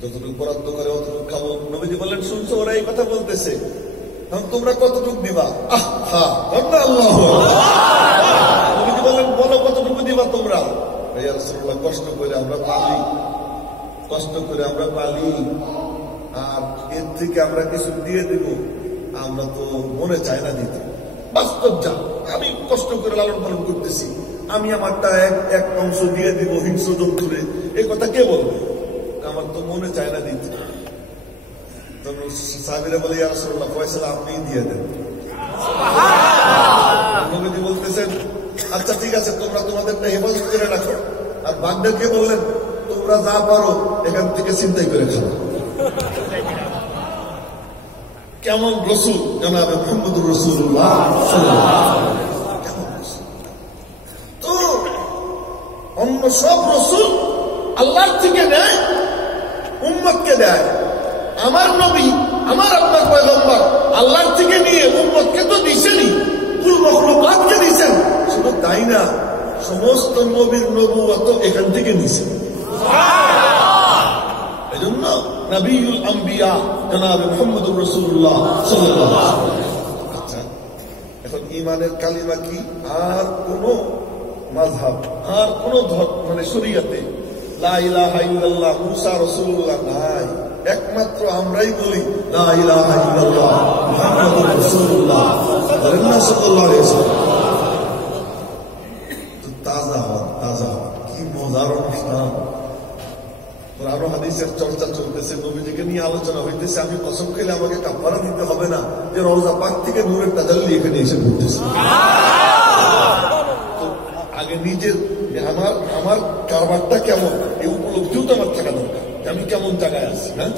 যতটুকু বরাদ্দ করে অতটুকু খাবো। নবীজি বললেন, শুনছো ওরা এই কথা বলতেছে, তখন তোমরা কতটুকু দিবা? আল্লাহ। নবীজি বললেন, বলো কতটুকু দিবা তোমরা? ইয়া রাসূলুল্লাহ, কষ্ট করে আমরা পালি, আর এর থেকে আমরা কিছু দিয়ে দেব, আমরা তো মনে চায় না দিতে। বাস্তব যা, আমি কষ্ট করে লালন পালন করতেছি, আমি আমারটা এক অংশ দিয়ে দিব হিংস্র জন্তুরে, এই কথা কে বলবে? আমার তো মনে চায় না দিতে। সাহাবীরা বলে, ইয়া রাসূলুল্লাহ, ফয়সালা আপনি দিয়ে দেন। নবীজি বলতেছেন, আচ্ছা ঠিক আছে, তোমরা তোমাদেরটা হেফাজত করে রাখো। আর বাগদাকে বললেন, তোমরা যা পারো এখান থেকে চিন্তাই করে খাও। কেমন রসুল জনাবে মুহাম্মদুর রাসূলুল্লাহ সাল্লাল্লাহু আলাইহি ওয়াসাল্লাম, কেমন রসুল! তো অন্য সব রসুল আল্লাহ আল্লাহর থেকে নেয়, উম্মতকে দেয়। আমার নবী, আমার আপনার পয়গম্বর আল্লাহর থেকে নিয়ে উম্মতকে তো দিছেনই, কুল মখলুকাতকে দিছেন। শুধু তাই না, সমস্ত নবীর নবুয়ত এখান থেকে নিছেন। এজন্য নবিউল আম্বিয়া জনাব মুহাম্মদুর রাসূলুল্লাহ সাল্লাল্লাহু আলাইহি ওয়াসাল্লাম। আচ্ছা, এখন ঈমানের কালিমা কি? আর কোন মাযহাব, আর কোন মানে শরীয়তে লা ইলাহা ইল্লাল্লাহ মুসা রাসূলুল্লাহ নাই। একমাত্র আমরাই বলি লা ইলাহা ইল্লাল্লাহ মুহাম্মাদুর রাসূলুল্লাহ সাল্লাল্লাহু আলাইহি ওয়াসাল্লাম। তো তাজা হওয়া, তাজা হওয়া, কি মজার অনুষ্ঠান। আরো হাদিসের চর্চা চলতেছে, নবীজিকে নিয়ে আলোচনা হইতেছে। আমি কসম খেলে আমাকে কাফারা দিতে হবে না যে রওজা পাক থেকে নূরের তাজাল্লি এখানে এসে পড়তেছে। তো আগে নিজের আমার কারবারটা কেমন এই উপলব্ধিও তো আমার থাকা দরকার, আমি কেমন জায়গায় আছি। হ্যাঁ,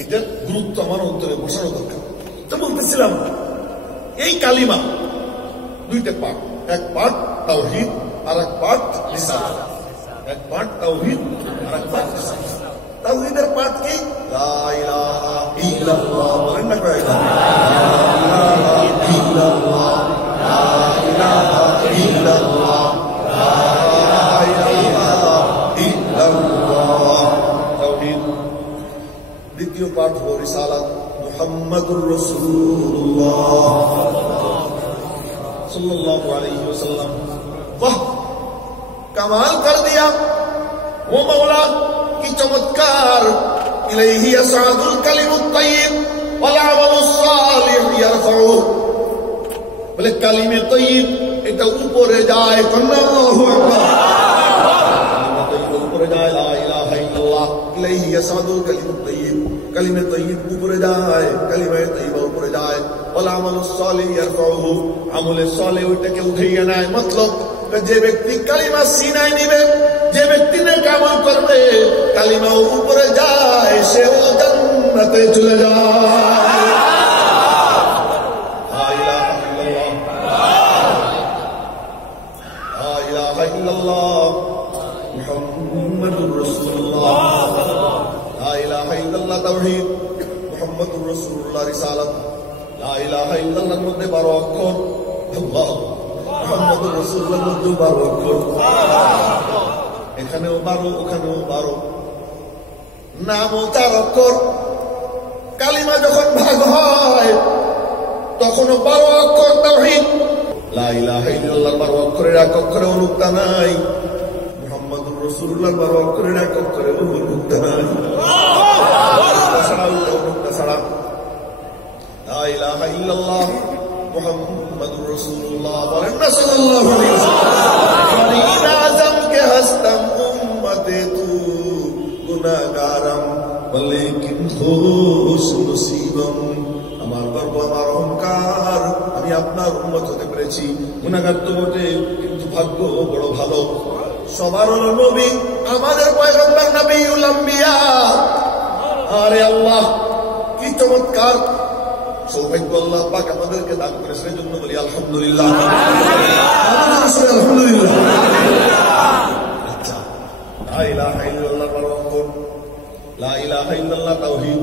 এটার গুরুত্ব আমার অন্তরে বসানো দরকার। তো বলতেছিলাম এই কালিমা দুইটা পার্ট, এক পার্ট তাওহীদ আর এক পার্ট রিসালাত। এক পার্ট তাওহীদ আর এক পার্ট রিসালাত। তাওহীদের পার্ট কি? লা ইলাহা ইল্লাল্লাহ। বলেন না কয়েকবার লা ইলাহা ইল্লাল্লাহ, লা ইলাহা ইল্লাল্লাহ, লা ইলাহা ইল্লাল্লাহ। তাওহীদ। দ্বিতীয় পার্ট হলো রিসালাত, মুহাম্মাদুর রাসূলুল্লাহ সাল্লাল্লাহু আলাইহি ওয়াসাল্লাম। বাহ, কামাল কর দিয়া ও মওলা, কি চমৎকার। ইলাইহি ইয়াসআদুল কালিমুত তাইয়্যিব ওয়াল আমালুস সালিহ ইয়ারফাউ। বলে কালিমে তাইয়্যিব এটা উপরে যায়, আল্লাহু আকবার। কালিমে তাইয়্যিব উপরে যায়, লা ইলাহা ইল্লাল্লাহ। ইলাইহি ইয়াসআদুল কালিমুত তাইয়্যিব, কালিমে তাইয়্যিব উপরে যায়, কালিমে তাইয়্যিবা উপরে যায়। ওয়াল আমালুস সালিহ ইয়ারফাউ, আমলে সালেহ ওইটাকে উঠিয়ে নেয়। মতলব যে ব্যক্তি কালিমা সিনায় নিবে, যে ব্যক্তি নেক আমল করবে, কালিমা উপরে যায়, সেও জান্নাতে চলে যায়। লা ইলাহা ইল্লাল্লাহ, লা ইলাহা ইল্লাল্লাহ মুহাম্মাদুর রাসূলুল্লাহ। লা ইলাহা ইল্লাল্লাহ তাওহীদ, মুহাম্মাদুর রাসূলুল্লাহ রিসালাত। লা ইলাহা ইল্লাল্লাহর মধ্যে 12 অক্ষর, আল্লাহ মুহাম্মাদুর রাসূলুল্লাহর মধ্যে 12 অক্ষর। এখানেও 12, ওখানেও 12। নামও 4 অক্ষর। কালিমা যখন ভাগ হয় তখনও 12 অক্ষর তাওহীদ। লা ইলাহা ইল্লাল্লাহর 12 অক্ষরের এক অক্ষরে অনুক্তা নাই, মুহাম্মাদুর রাসূলুল্লাহর 12 অক্ষরের এক অক্ষরে অনুক্তা নাই। লা ইলাহা ইল্লাল্লাহ মুহাম্মাদুর রাসূলুল্লাহ, বলেন না সাল্লাল্লাহু আলাইহি ওয়াসাল্লাম। আযম কে হস্তম উম্মতে তু গুনাহগারম ওয়ালাকিন খুশ নসীবম। আমার গর্ব, আমার অহংকার, আমি আপনার উম্মত হতে পেরেছি। গুনাহগার তো বটে, কিন্তু ভাগ্য বড় ভালো। সবার হলো নবী, আমাদের পয়গম্বর নবিউল আম্বিয়া। আরে আল্লাহ, কি চমৎকার সৌভাগ্য আল্লাহ পাক আমাদেরকে দান করেছেন। এই জন্য বলি আলহামদুলিল্লাহ, আলহামদুলিল্লাহ। আচ্ছা, লা ইলাহা ইল্লাল্লাহ 12 অক্ষর, লা ইলাহা ইল্লাল্লাহ তাওহীদ।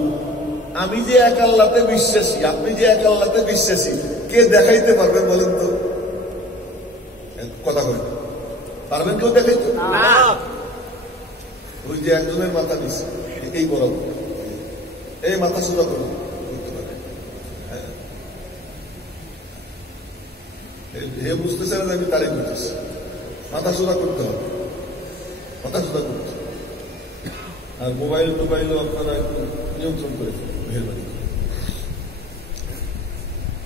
আমি যে এক আল্লাহতে বিশ্বাসী, আপনি যে এক আল্লাহতে বিশ্বাসী, কে দেখাইতে পারবেন বলেন তো? কথা বলেন, পারবেন কেউ দেখাইতে? ওই যে একজনের মাথা নিচ্ছে, এই বরাবর, এই মাথা সোজা করুন, হে বুঝতেছে না আমি তারিখ বুঝতেছি। মাথা সোজা করতে হবে, মাথা সোজা করতে হবে। আর মোবাইল টোবাইলও আপনারা একটু নিয়ন্ত্রণ করে মেহরবানি।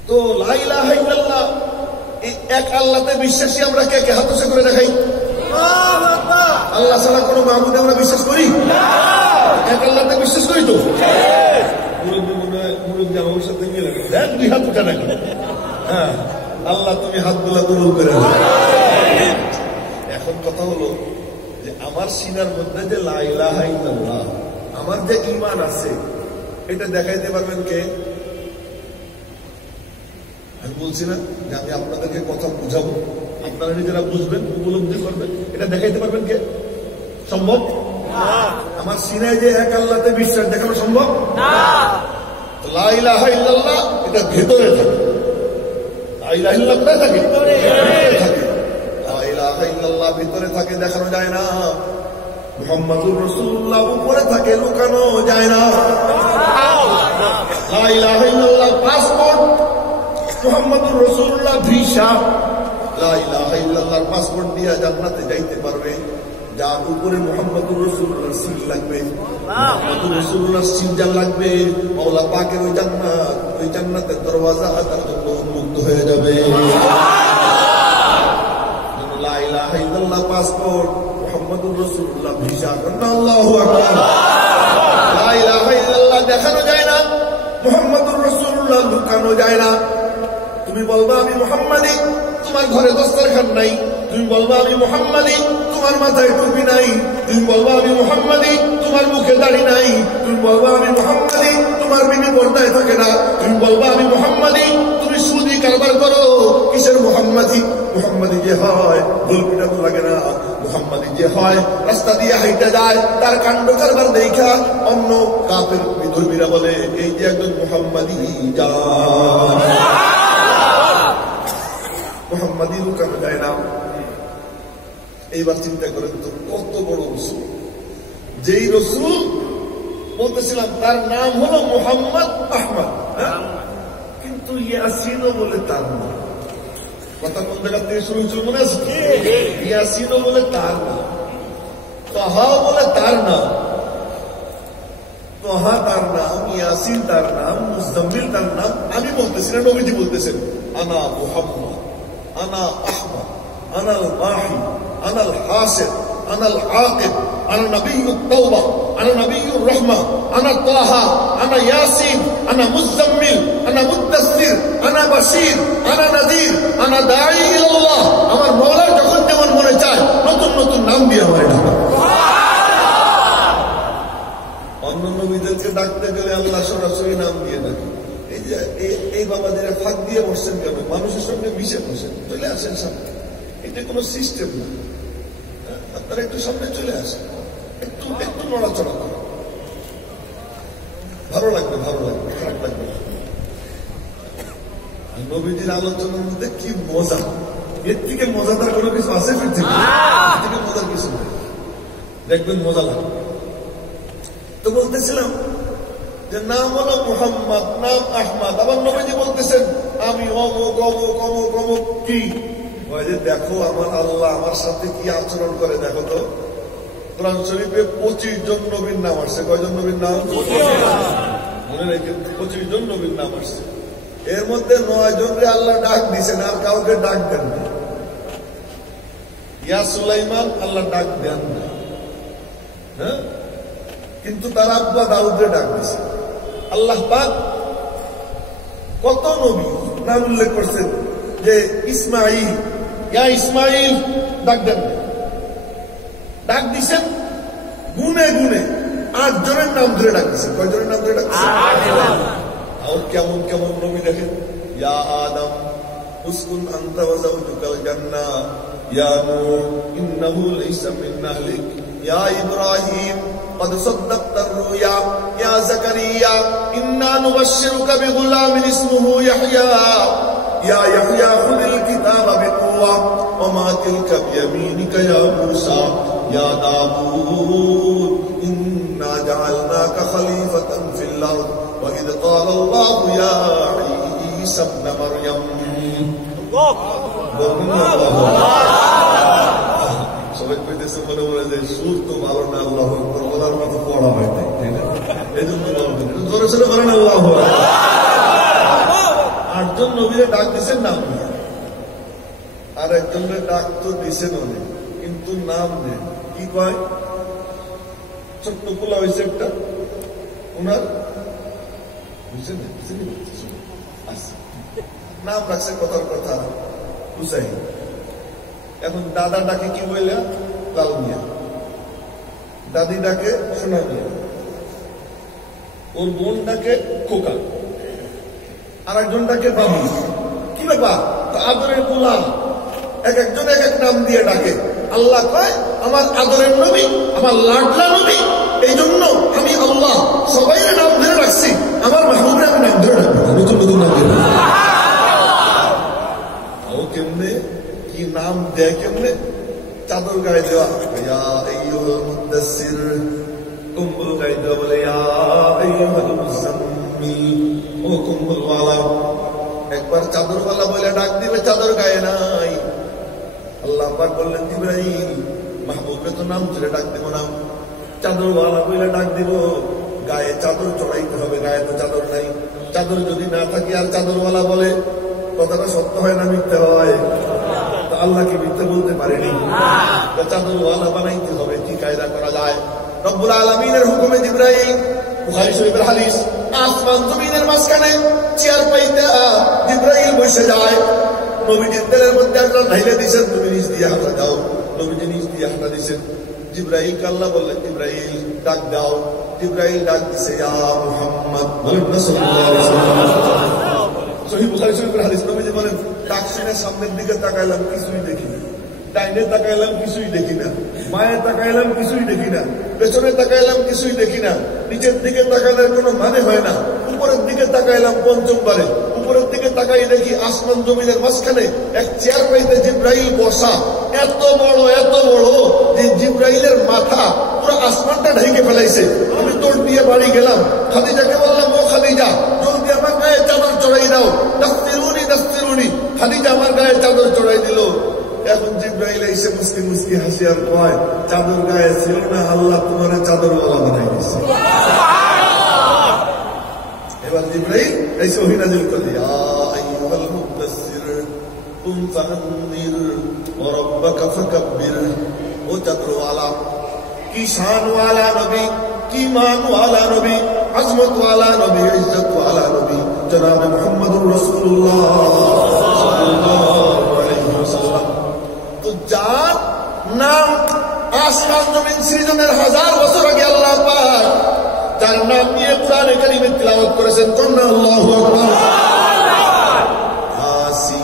তো লা ইলাহা ইল্লাল্লাহ, এই এক আল্লাহতে বিশ্বাসী আমরা কে কে হাত উঁচু করে দেখাই? আল্লাহ ছাড়া কোনো মাহবুদে আমরা বিশ্বাস করি? এক আল্লাহতে বিশ্বাস করি তো। মুরব্বী মনে হয় মুরব্বী আমার সাথে গেলে দেখ 2 হাত উঠা নাকি। হ্যাঁ, আল্লাহ তুমি হাতগুলা কবুল করে দাও। এখন কথা হলো যে আমার সিনার মধ্যে যে লা ইলাহা ইল্লাল্লাহ, আমার যে ঈমান আছে, এটা দেখাইতে পারবেন কে? আমি বলছি না যে আমি আপনাদেরকে কথা বুঝাবো, আপনারা নিজেরা বুঝবেন, উপলব্ধি করবেন, এটা দেখাইতে পারবেন কে? সম্ভব? আমার সিনায় যে এক আল্লাহতে বিশ্বাস দেখানো সম্ভব না। লা ইলাহা ইল্লাল্লাহ এটা ভেতরে থাকে, লা ইলাহা ইল্লাল্লাহ কোথায় থাকে? ভেতরে থাকে। লা ইলাহা ইল্লাল্লাহ ভিতরে থাকে, দেখানো যায় না। মুহাম্মাদুর রাসূলুল্লাহ উপরে থাকে, লুকানো যায় না। লা ইলাহা ইল্লাল্লাহ পাসপোর্ট, মুহাম্মাদুর রাসূলুল্লাহ ভিসা। লা ইলাহা ইল্লাল্লাহর পাসপোর্ট দিয়ে জান্নাতে যাইতে পারবে, যার উপরে মুহাম্মাদুর রাসূলুল্লাহর সিল লাগবে, মুহাম্মাদুর রাসূলুল্লাহর সিলজার লাগবে। মাওলা পাকের ওই জান্নাত, ওই জান্নাতের দরওয়াজা তার জন্য উন্মুক্ত হয়ে যাবে। লা ইলাহা ইল্লাল্লাহ পাসপোর্ট, মুহাম্মাদুর রাসূলুল্লাহ ভিসা। আল্লাহু আকবার। লা ইলাহা ইল্লাল্লাহ দেখানো যায় না, মুহাম্মাদুর রাসূলুল্লাহ লুকানো যায় না। তুমি বলবা আমি মুহাম্মাদি, তোমার ঘরে দস্তরখান নাই। তুমি বলবা আমি মুহাম্মাদি, তোমার মাথায় টুপি নাই। তুমি বলবা আমি মুহাম্মাদি, তোমার মুখে দাড়ি নাই। তুমি বলবা আমি মুহাম্মাদি, তোমার বিবি পর্দায় থাকে না। তুমি বলবা আমি মুহাম্মাদি, তুমি সুদি কারবার করো। কিসের মুহাম্মাদি? মুহাম্মাদি যে হয় গোলপিটা তো লাগে না। মুহাম্মাদি যে হয় রাস্তা দিয়ে হাইটা যায়, তার কাণ্ড কারবার দেখা অন্য কাফের বিধর্মীরা বলে এই যে একজন মুহাম্মাদি যায়। মুহাম্মাদি লুকানো যায় না। এইবার চিন্তা করেন তো কত বড় রসুল। যেই রসুল বলতেছিলাম তার নাম হলো মুহাম্মদ আহমদ, কিন্তু ইয়াসিনও বলে তার নাম। কথা কোন জায়গা থেকে শুরু হয়েছিল মনে আছে? ইয়াসিনও বলে তার নাম, তাহা বলে তার নাম, তাহা তার নাম, ইয়াসিন তার নাম, মুজাম্মিল তার নাম। আমি বলতেছি না, নবীজি বলতেছেন আনা মুহাম্মদ, আনা আহমদ, আনাল মাহি, আনাল হাসির, আনাল আকিব, আনা নবিয়্যুত তাওবা, আনা নবিয়্যুর রাহমা, আনা তাহা, আনা ইয়াসিন, আনা মুজাম্মিল, আনা মুদ্দাসসির, আনা বাশীর, আনা নাযীর, আনা দাঈ ইলাল্লাহ। আমার মওলার যখন যেমন মনে চায় নতুন নতুন নাম দিয়ে হয় না। অন্য নবীদেরকে ডাকতে গেলে আল্লাহ সরাসরি নাম দিয়ে ডাকে। এই যে এই বাবাদের ফাঁক দিয়ে বসছেন কেন? মানুষের সঙ্গে মিশে বসেন, চলে আসেন সামনে। এটা কোনো সিস্টেম না। আপনারা একটু সামনে চলে আসেন, একটু একটু নড়াচড়া করেন, ভালো লাগবে, ভালো লাগবে, খারাপ লাগবে। নবীজির আলোচনার মধ্যে কি মজা! এর থেকে মজাদার কোনো কিছু আছে? এর থেকে মজার কিছু নেই, দেখবেন মজা লাগবে। তো বলতেছিলাম যে নাম হলো মুহাম্মদ, নাম আহমদ। আবার নবীজি বলতেছেন আমি অমুক অমুক অমুক অমুক। কি যে দেখো আমার আল্লাহ আমার সাথে কি আচরণ করে দেখো তো। কোরআন শরীফে 25 জন নবীর নাম আসছে। কয়জন নবীর নাম? মনে রেখে 25 জন নবীর নাম আসছে। এর মধ্যে 9 জনরে আল্লাহ ডাক দিছেন, আর কাউকে ডাক দেন না। ইয়া সুলাইমান আল্লাহ ডাক দেন না, হ্যাঁ, কিন্তু তার আব্বা দাউদরে ডাক দিছে। আল্লাহ পাক কত নবী নাম উল্লেখ করছেন যে ইসমাইল, ইয়া ইসমাইল ডাক দেন, ডাক দিছেন গুনে গুনে 8 জনের নাম ধরে ডাক দিছেন। কয় জনের নাম ধরে ডাক দিছেন? আর কেমন কেমন নবী দেখেন। ইয়া আদম উসকুন আনতা ওয়া যাওজুকাল জান্নাহ, ইয়া নূহ ইন্নাহু লাইসা মিন আহলিক, ইয়া ইব্রাহিম قد صدقت الرؤيا، يا زكريا إنا نبشرك بغلام اسمه يحيى، يا يحيى خذ الكتاب بقوة، وما تلك بيمينك يا موسى، يا داود إنا جعلناك خليفة في الأرض، وإذ قال الله يا عيسى ابن مريم সবাই কইতেছে মনে মনে যে সুর তো ভালো না, আল্লাহ আকবার বলার মতো পড়া হয় নাই, তাই না? এই জন্য বলবেন জোরে সোরে বলেন আল্লাহ আকবার। 8 জন নবীরে ডাক দিচ্ছেন নাম নিয়ে, আর একজনের ডাক তো দিচ্ছেন অনেক, কিন্তু নাম নেই। কি কয়? ছোট্ট পোলা হয়েছে একটা, ওনার বুঝছেন নাম রাখছে কথার কথা হুসাইন। এখন দাদা ডাকে কি বললেন? লাল মিয়া। দাদি ডাকে সোনা মিয়া। ওর বোন ডাকে খোকা, আর একজন ডাকে বাবু। কি ব্যাপার? আদরের পোলা এক একজন এক এক নাম দিয়ে ডাকে, আল্লাহ কয় আমার আদরের নবী, আমার লাডলা নবী, এই জন্য আমি আল্লাহ সবাই নাম ধরে রাখছি, আমার মাহবুবের আমি নাম ধরে রাখবো, নতুন নতুন নাম ধরে ও কেমনে কি নাম দেয়, কেমনে চাদর গায়ে দেওয়া, ইয়া আইয়ুহাল মুদাসসির, কম্বল গায়ে দেওয়া বলে ইয়া আইয়ুহাল মুজাম্মিল, ও কম্বলওয়ালা। একবার চাদরওয়ালা বলে ডাক দিবে, চাদর গায়ে নাই। আল্লাহ পাক বললেন জিবরাইল মাহবুবকে তো নাম ধরে ডাক দিব না, চাদরওয়ালা বলে ডাক দিব, গায়ে চাদর চড়াইতে হবে, গায়ে তো চাদর নাই। চাদর যদি না থাকে আর চাদরওয়ালা বলে, কথাটা সত্য হয় না মিথ্যা হয়? তো আল্লাহকে মিথ্যা বলতে পারেনি, চাদরওয়ালা বানাইতে হবে। কি কায়দা করা যায়? রব্বুল আলামিনের হুকুমে জিবরাইল, বুখারী শরীফের হাদিস, আসমান জমিনের মাঝখানে চেয়ার পাইতে জিবরাইল বসে যায়। নবীজির দিলের মধ্যে আল্লাহ ঢাইলে দিয়েছেন, তুমি নিজ দিয়ে হাঁটা দাও। নবীজি নিজ দিয়ে হাঁটা দিয়েছেন। জিবরাইলকে আল্লাহ বললেন জিবরাইল ডাক দাও। জিবরাইল ডাক দিছে ইয়া মুহাম্মদ, বলেন না সাল্লাল্লাহু আলাইহি ওয়াসাল্লাম। সহিহ বুখারী শরীফের হাদিস, নবীজি বলেন ডাক শুনে সামনের দিকে তাকাইলাম, কিছুই দেখি না। ডাইনে তাকাইলাম, কিছুই দেখি না। মায়ের তাকাইলাম, কিছুই দেখি না। পেছনে তাকাইলাম, কিছুই দেখি না। নিচের দিকে তাকাইলে কোনো মানে হয় না। উপরের দিকে তাকাইলাম পঞ্চমবারে। উপরের দিকে তাকাই দেখি আসমান জমিনের মাঝখানে এক চেয়ার পাইতে জিবরাইল বসা, এত বড় যে জিবরাইলের মাথা পুরো আসমানটা ঢেকে ফেলাইছে। আমি দৌড় দিয়ে বাড়ি গেলাম, খাদিজাকে বললাম ও খাদিজা জলদি আমার গায়ে চাদর চড়াই দাও, দাস্তিরুনি। খাদিজা আমার গায়ে চাদর চড়াই দিল। এখন জিবরাইল এসে মুস্কি মুস্কি হাসি আর কয় চাদর গায়ে ছিল না, আল্লাহ তোমার চাদরওয়ালা বানাই দিয়েছে। এবার জিবরাইল এসে ওহী নাযিল করল, ইয়া আইয়ুহাল মুদাসসির কুম ফাআন্দির ওয়া রাব্বাকা ফাকাব্বির। ও চাদরওয়ালা, কি শানওয়ালা নবী, কি মানওয়ালা নবী, আজমতওয়ালা নবী, ইজ্জতওয়ালা নবী জনাবে মুহাম্মদুর রাসূলুল্লাহ সাল্লাল্লাহু আলাইহি ওয়াসাল্লাম। তো যার নাম আসমান জমিন সৃজনের 1000 বছর আগে আল্লাহ পাক তার নাম নিয়ে কোরআনে কারীমে তিলাওয়াত করেছেন। কন্যা আল্লাহু আকবার।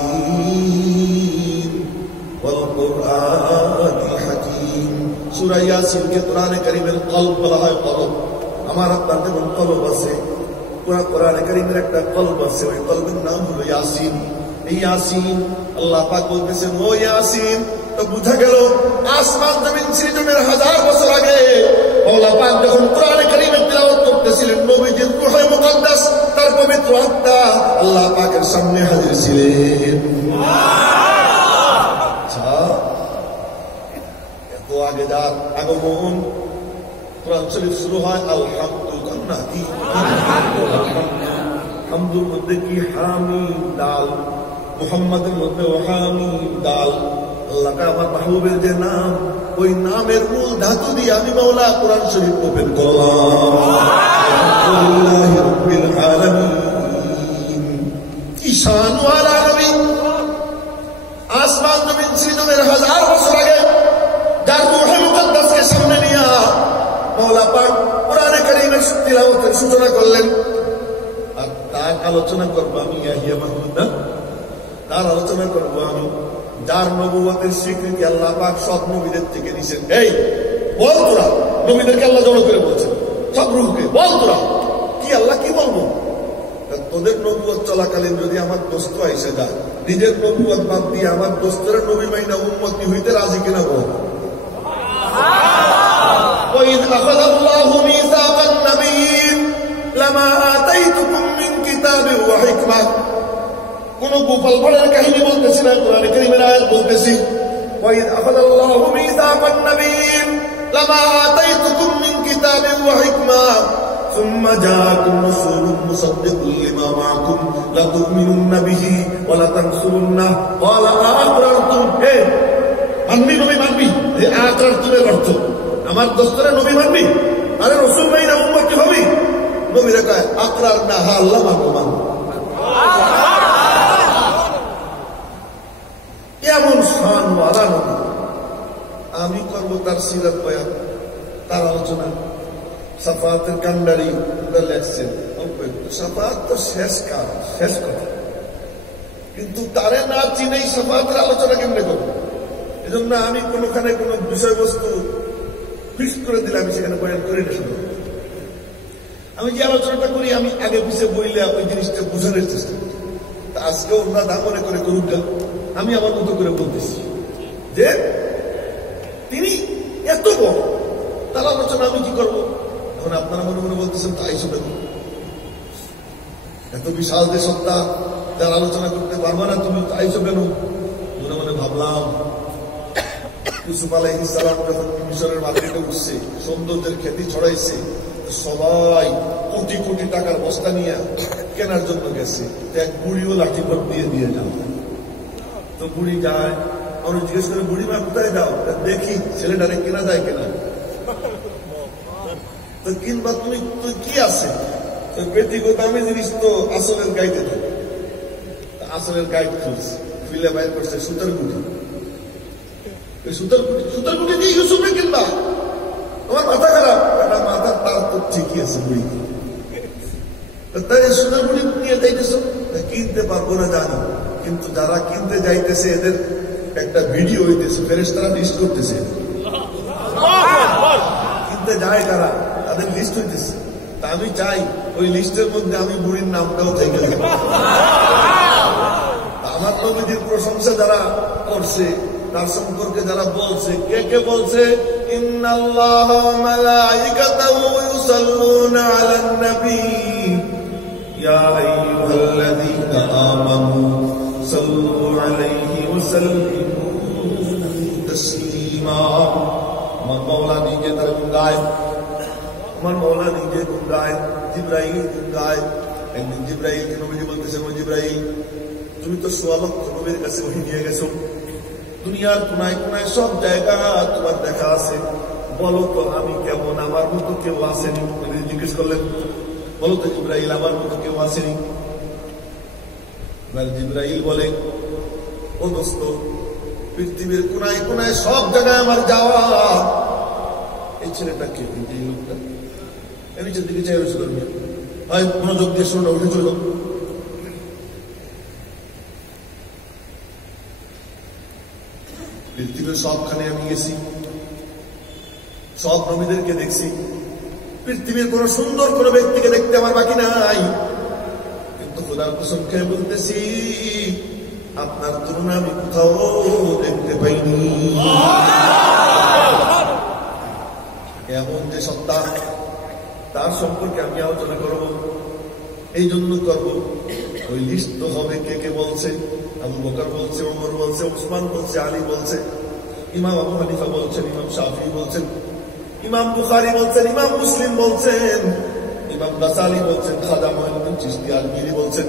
ইয়াসিন ওয়াল কুরআনিল হাকীম। সূরা ইয়াসিনকে কোরআনে কারীমের কলব বলা হয়। কলব আমার আপনার যেমন কলব আছে, কোরআনে কারীমের একটা কলব আছে, ওই কলবের নাম হলো ইয়াসিন। এই ইয়াসিন আল্লাহ পাক বলতেছেন ও ইয়াসিন। তো বুঝা গেল আসমান জমিন সৃজনের 1000 বছর আগে আল্লাহ পাক যখন কোরআনে কারীমে তিলাওয়াত করতেছিলেন, নবীজির রূহে মুকদ্দাস তার পবিত্র আত্মা আল্লাহ পাকের সামনে হাজির ছিলেন। আচ্ছা, এত আগে যার আগমন, কোরআন শরীফ শুরু হয় আলহামদুলিল্লাহ। কি হামদুর মধ্যে কি হামিদ দাল, মুহাম্মাদের মধ্যে হামিদ দাল। আল্লাহকে আমার মাহবুবের যে নাম, ওই নামের মূল ধাতু দিয়ে আমি মাওলা কোরআন শরীফ ওপেন করলাম। আলহামদুলিল্লাহি রাব্বিল আলামিন। কি শানওয়ালা নবী, আসমান জমিন সৃজনের 1000 বছর আগে যার রূহে মুকদ্দাসকে সামনে নিয়ে মাওলা পাক কোরআনে কারীমের তিলাওয়াতের সূচনা করলেন। আর তার আলোচনা করবো আমি, ইয়াহিয়া মাহমুদ না, তার আলোচনা করবো আমি, যার নবুয়তের স্বীকৃতি আল্লাহ পাক সব নবীদের থেকে নিছেন। এই বল তোরা, নবীদেরকে আল্লাহ জড়ো করে বলছেন, সব রূহকে বল তোরা কি আল্লাহ কি বলবো। তোদের নবুয়ত চলাকালীন যদি আমার দোস্ত এসে যায়, নিজের নবুয়ত বাদ দিয়ে আমার দোস্তের নবী মাইনা উম্মতি হইতে রাজি কিনা বল। وَإِذْ أَخَذَ اللَّهُ مِيثَاقَ النَّبِيِّينَ لَمَا آتَيْتُكُم مِّن كِتَابٍ وَحِكْمَةٍ। কোন গোপাল ভাড়ের কাহিনী বলতেছি না, কোরআনে কারীমের আয়াত বলতেছি। وَإِذْ أَخَذَ اللَّهُ مِيثَاقَ النَّبِيِّينَ لَمَا آتَيْتُكُم مِّن كِتَابٍ وَحِكْمَةٍ ثُمَّ جَاءَكُمْ رَسُولٌ مُّصَدِّقٌ لِّمَا مَعَكُمْ لَتُؤْمِنُنَّ بِهِ وَلَتَنصُرُنَّهُ قَالَ أَأَقْرَرْتُمْ। মানবি নবী মানবি, এই আয়াতের অর্থ আমার দোস্তরা নবী মানবি, আরে রাসূল মাইনা উম্মতি হবি। নবীরা কয় আকরার না, হা আল্লাহ মানবো মানবো। এমন শানওয়ালা নবী। আমি করবো তার সিরাত বয়ান, তার আলোচনা। সাফাতের কান্ডারি লেখছেন, সাফাত তো শেষ কাজ, শেষ কথা, কিন্তু তারে না চিনেই সাফাতের আলোচনা কেমনে করবো। এজন্য আমি কোনোখানে কোনো বিষয়বস্তু ফিক্স করে দিলে আমি সেখানে বয়ান করি না। শুধু আমি যে আলোচনাটা করি আমি আগে পিছিয়ে বইলে ওই জিনিসটা বোঝানোর চেষ্টা করি। আজকে ওরা দা মনে করে করুক, আমি আমার মতো করে বলতেছি যে তিনি এত বড়, তার আলোচনা আমি কি করবো? এখন আপনারা মনে মনে বলতেছেন তাই শুনে এত বিশাল যে সত্তা, যার আলোচনা করতে পারবো না তুমি তাই কেন? মনে মনে ভাবলাম ইউসুফ আলাইহিস সালাম যখন মিশরের মার্কেটে উঠছে, সৌন্দর্যের খ্যাতি ছড়াইছে, সবাই কোটি কোটি টাকার বস্তা নিয়ে কেনার জন্য গেছে। এক বুড়িও লাঠি ভোট দিয়ে যাও। তো বুড়ি যায়, আমি জিজ্ঞেস করে বুড়িমা কোথায় যাও? দেখি ছেলেটারে কেনা যায় কেনা। তো কিনবা তুমি তুই কি আছে? ব্যক্তিগত দামি জিনিস তো আসলের গাইতে থাকে। আসলের গাইড খুলছে, খুলে বাইর করছে সুতার গুটি। সুতার গুটি দিয়ে ইউসুফে কিনবা? তোমার মাথা খারাপ? মাথা তার তো ঠিকই আছে বুড়ি। তাই সুতার গুটি নিয়ে যাইতেছ? কিনতে পারবো না জানি, কিন্তু যারা কিনতে যাইতেছে এদের একটা ভিডিও হইতেছে, ফেরেশতারা লিস্ট করতেছে। কিনতে যায় কারা, তাদের লিস্ট হইতেছে। তা আমি চাই ওই লিস্টের মধ্যে আমি বুড়ির নামটাও থেকে যাব। আমার নবীদের প্রশংসা যারা করছে, তার সম্পর্কে যারা বলছে, কে কে বলছে? ইন্নাল্লাহা ওয়া মালাইকাতাহু ইউসাল্লুনা আলান নবী ইয়া আইয়ুহাল্লাযীনা আমানু সাল্লু আলাইহি ওয়া সাল্লিমু তাসলিমা। আমার মাওলা নিজে তার গুণ গায়, আমার মাওলা নিজে গুণ গায়, জিবরাইল গুণ গায়। একদিন জিবরাইলকে নবীজি বলতেছেন, ও জিবরাইল, তুমি তো ১৬ লক্ষ নবীর কাছে ওহী নিয়ে গেছো, দুনিয়ার কোনায় কোনায় সব জায়গা তোমার দেখা আছে, বলো তো আমি কেমন? আমার মতো কেউ আসেনি? জিজ্ঞেস করলেন, বলো তো জিবরাইল, আমার মতো কেউ আসেনি? জিবরাইল বলে, ও দোস্ত, পৃথিবীর কোনায় কোনায় সব জায়গায় আমার যাওয়া। এই ছেলেটা কে? এই লোকটা নিচের দিকে চাই রয়েছে, হয় মনোযোগ দিয়ে শোনো, উঠে চলো। পৃথিবীর সবখানে আমি গেছি, সব নবীদেরকে দেখছি, পৃথিবীর কোন সুন্দর কোন ব্যক্তিকে দেখতে আমার বাকি নাই, কিন্তু খোদার কসম খেয়ে বলতেছি আপনার তুলনা আমি কোথাও দেখতে পাইনি। এমন যে সত্তা, তার সম্পর্কে আমি আলোচনা করব। এই জন্য করব, ওই লিস্ট তো হবে কে কে বলছে। আবু বকর বলছে, ওমর বলছে, উসমান বলছে, আলী বলছে, ইমাম আবু হানিফা বলছেন, ইমাম শাফিঈ বলছেন, ইমাম বুখারী বলছেন, ইমাম মুসলিম বলছেন, ইমাম গাসালি বলছেন, খাজা মুঈনুদ্দিন চিশতি আজমিরি বলছেন,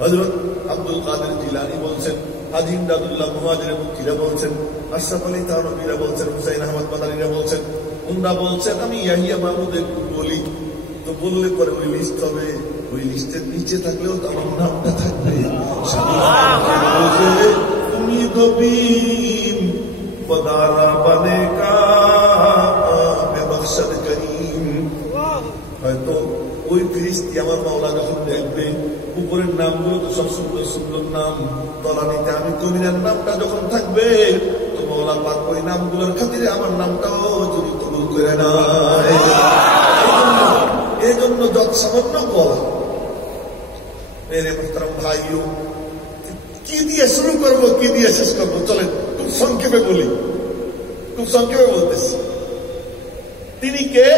হযরত আব্দুল কাদের জিলানী বলছেন, হাজী ইমদাদুল্লাহ মুহাজির মুকিরা বলছেন, আশরাফ আলী থানভীরা বলছেন, হুসাইন আহমদ মাদানীরা বলছেন, উনরা বলছেন, আমি ইয়াহিয়া মাহমুদের বলি। তো বললে পরে ওই লিস্ট হবে, ওই লিস্টের নিচে থাকলেও তো আমার নামটা থাকবে। তুমি কবিম পদারা বানে কা বেমকসদ করিম। হয়তো ওই ফিরিস্তি আমার মাওলা যখন দেখবে, উপরের নামগুলো তো সব সুন্দর সুন্দর নাম, তলানিতে আমি কবিরার নামটা যখন থাকবে, তো মাওলা পাক ওই নামগুলোর খাতিরে আমার নামটাও যদি কবুল করে নেয়। এই জন্য যত সামান্য বলা। মেরে মোহতারাম ভাইও, কি দিয়ে শুরু করবো, কি দিয়ে শেষ করবো? চলেন খুব সংক্ষেপে বলি, খুব সংক্ষেপে বলতেছি। তিনি কে?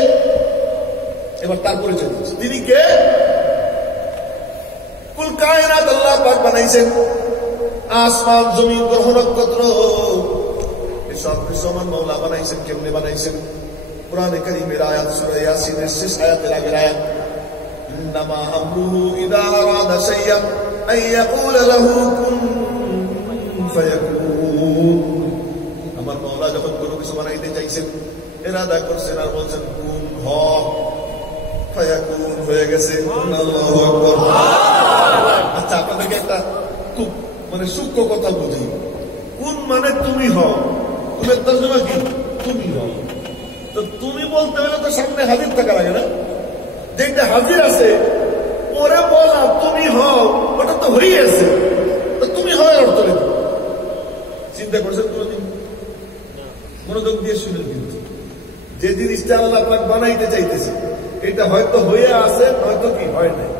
এবার তার পরিচয় দিচ্ছি। তিনি কে? কুল কায়নাত আল্লাহ পাক বানাইছেন, আসমান জমিন গ্রহ নক্ষত্র এসব সমান মাওলা বানাইছেন। কেমনে বানাইছেন? কুরআনে কারীমের আয়াত সূরা ইয়াসিনের শেষ আয়াতের আগের আয়াত, ইন্নামা আমরুহু ইযা আরাদা শাইআন আন ইয়াকুলা লাহু কুন ফায়াকুন। আমার মাওলা যখন কোনো কিছু বানাইতে চাইছেন, ইরাদা করছেন আর বলছেন কুন হ, ফায়াকুন হয়ে গেছে। আল্লাহু আকবার। আচ্ছা, আপনাদেরকে একটা খুব সূক্ষ্ম কথা বুঝি। কুন মানে তুমি হও, কুনের তর্জমা কি? তুমি হও। তো তুমি বলতে হলে তো সামনে হাজির থাকা লাগে না? যেটা হাজির আছে ওরে বলা তুমি হও, ওটা তো হয়ে আছে। তো তুমি হয় অর্থ চিন্তা করছেন কোনদিন? পাক বানাইতে চাইতেছে, এটা হয়তো হয়ে আছে, নয়তো কি হয় নাই।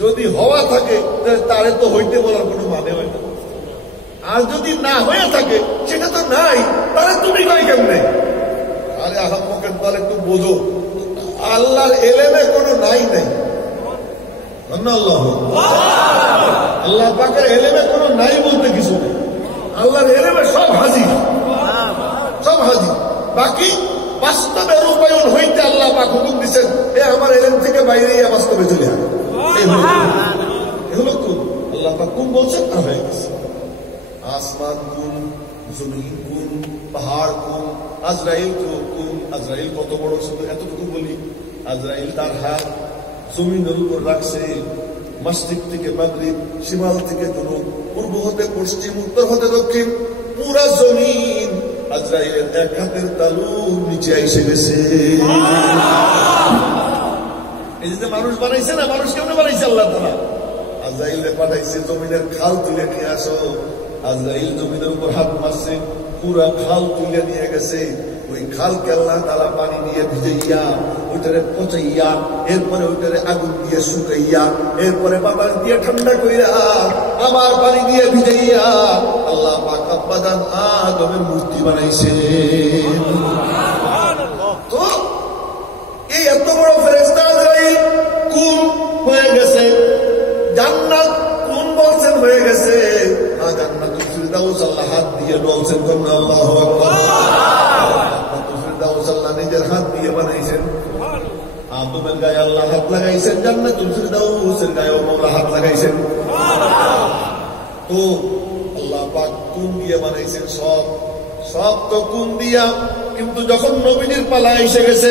যদি হওয়া থাকে তারে তো হইতে বলার কোনো মানে হয় না, আর যদি না হয়ে থাকে সেটা তো নাই, তাহলে তুমি কই কেমনে? আরে আহাম্মকের দল একটু বোঝো, আল্লাহর এলেমে কোনো নাই নাই। আল্লাহ পাকের এলেমে কোনো নাই বলতে কিছু নেই, আল্লাহর এলেমে সব হাজির, সব হাজির। বাকি বাস্তবে রূপায়ণ হইতে আল্লাহ পাক হুকুম দিচ্ছেন, এ আমার এলেম থেকে বাইরে বাস্তবে চলে আসে। এগুলো কোন আল্লাহ পাক কোন বলছেন আর হয়ে গেছে। আসমান কোন, জমিন কোন, পাহাড় কোন, আজরাইল কোন। আজরাইল কত বড়, শুধু এতটুকু বলি, আজরাইল তার হাত জমিনের উপর রাখছে, মাশরিক থেকে মাগরিব, শিমাল থেকে জনুব, পূর্ব হতে পশ্চিম, উত্তর হতে দক্ষিণ, পুরা জমিন আজরাইলের এক হাতের তালুর নিচে এসে গেছে। এই যে মানুষ বানাইছে না, মানুষ কেমনে বানাইছে আল্লাহ তাআলা? আজরাইলে পাঠাইছে, জমিনের খাল তুলে নিয়ে আসো। আজরাইল জমিনের উপর হাত মারছে, পুরা খাল তুলে নিয়ে গেছে। ওই খালকে আল্লাহ তাআলা পানি দিয়ে ভিজাইয়া, ওইটারে পচাইয়া, এরপরে ওইটারে আগুন দিয়ে শুকাইয়া, এরপরে বাতাস দিয়ে ঠান্ডা কইরা, আবার পানি দিয়ে ভিজাইয়া আল্লাহ পাক আব্বাজান আদমের মূর্তি বানাইছে। তো এই এত বড় ফেরেশতা আজরাইল কোন হয়ে গেছে, জান্নাত কোন বলছেন হয়ে গেছে, জান্নাতুল ফিরদাউস আল্লাহ হাত দিয়ে বলছেন, আল্লাহু আকবার। আল্লাহ নিজের হাত দিয়ে বানাইছেন, আদমের গায়ে আল্লাহ হাত লাগাইছেন, জান্নাতুল ফিরদাউসের গায়েও আল্লাহ হাত লাগাইছেন। তো আল্লাহ পাক কোন দিয়ে বানাইছেন, সব সব তো কোন দিয়া। কিন্তু যখন নবীজির পালা এসে গেছে,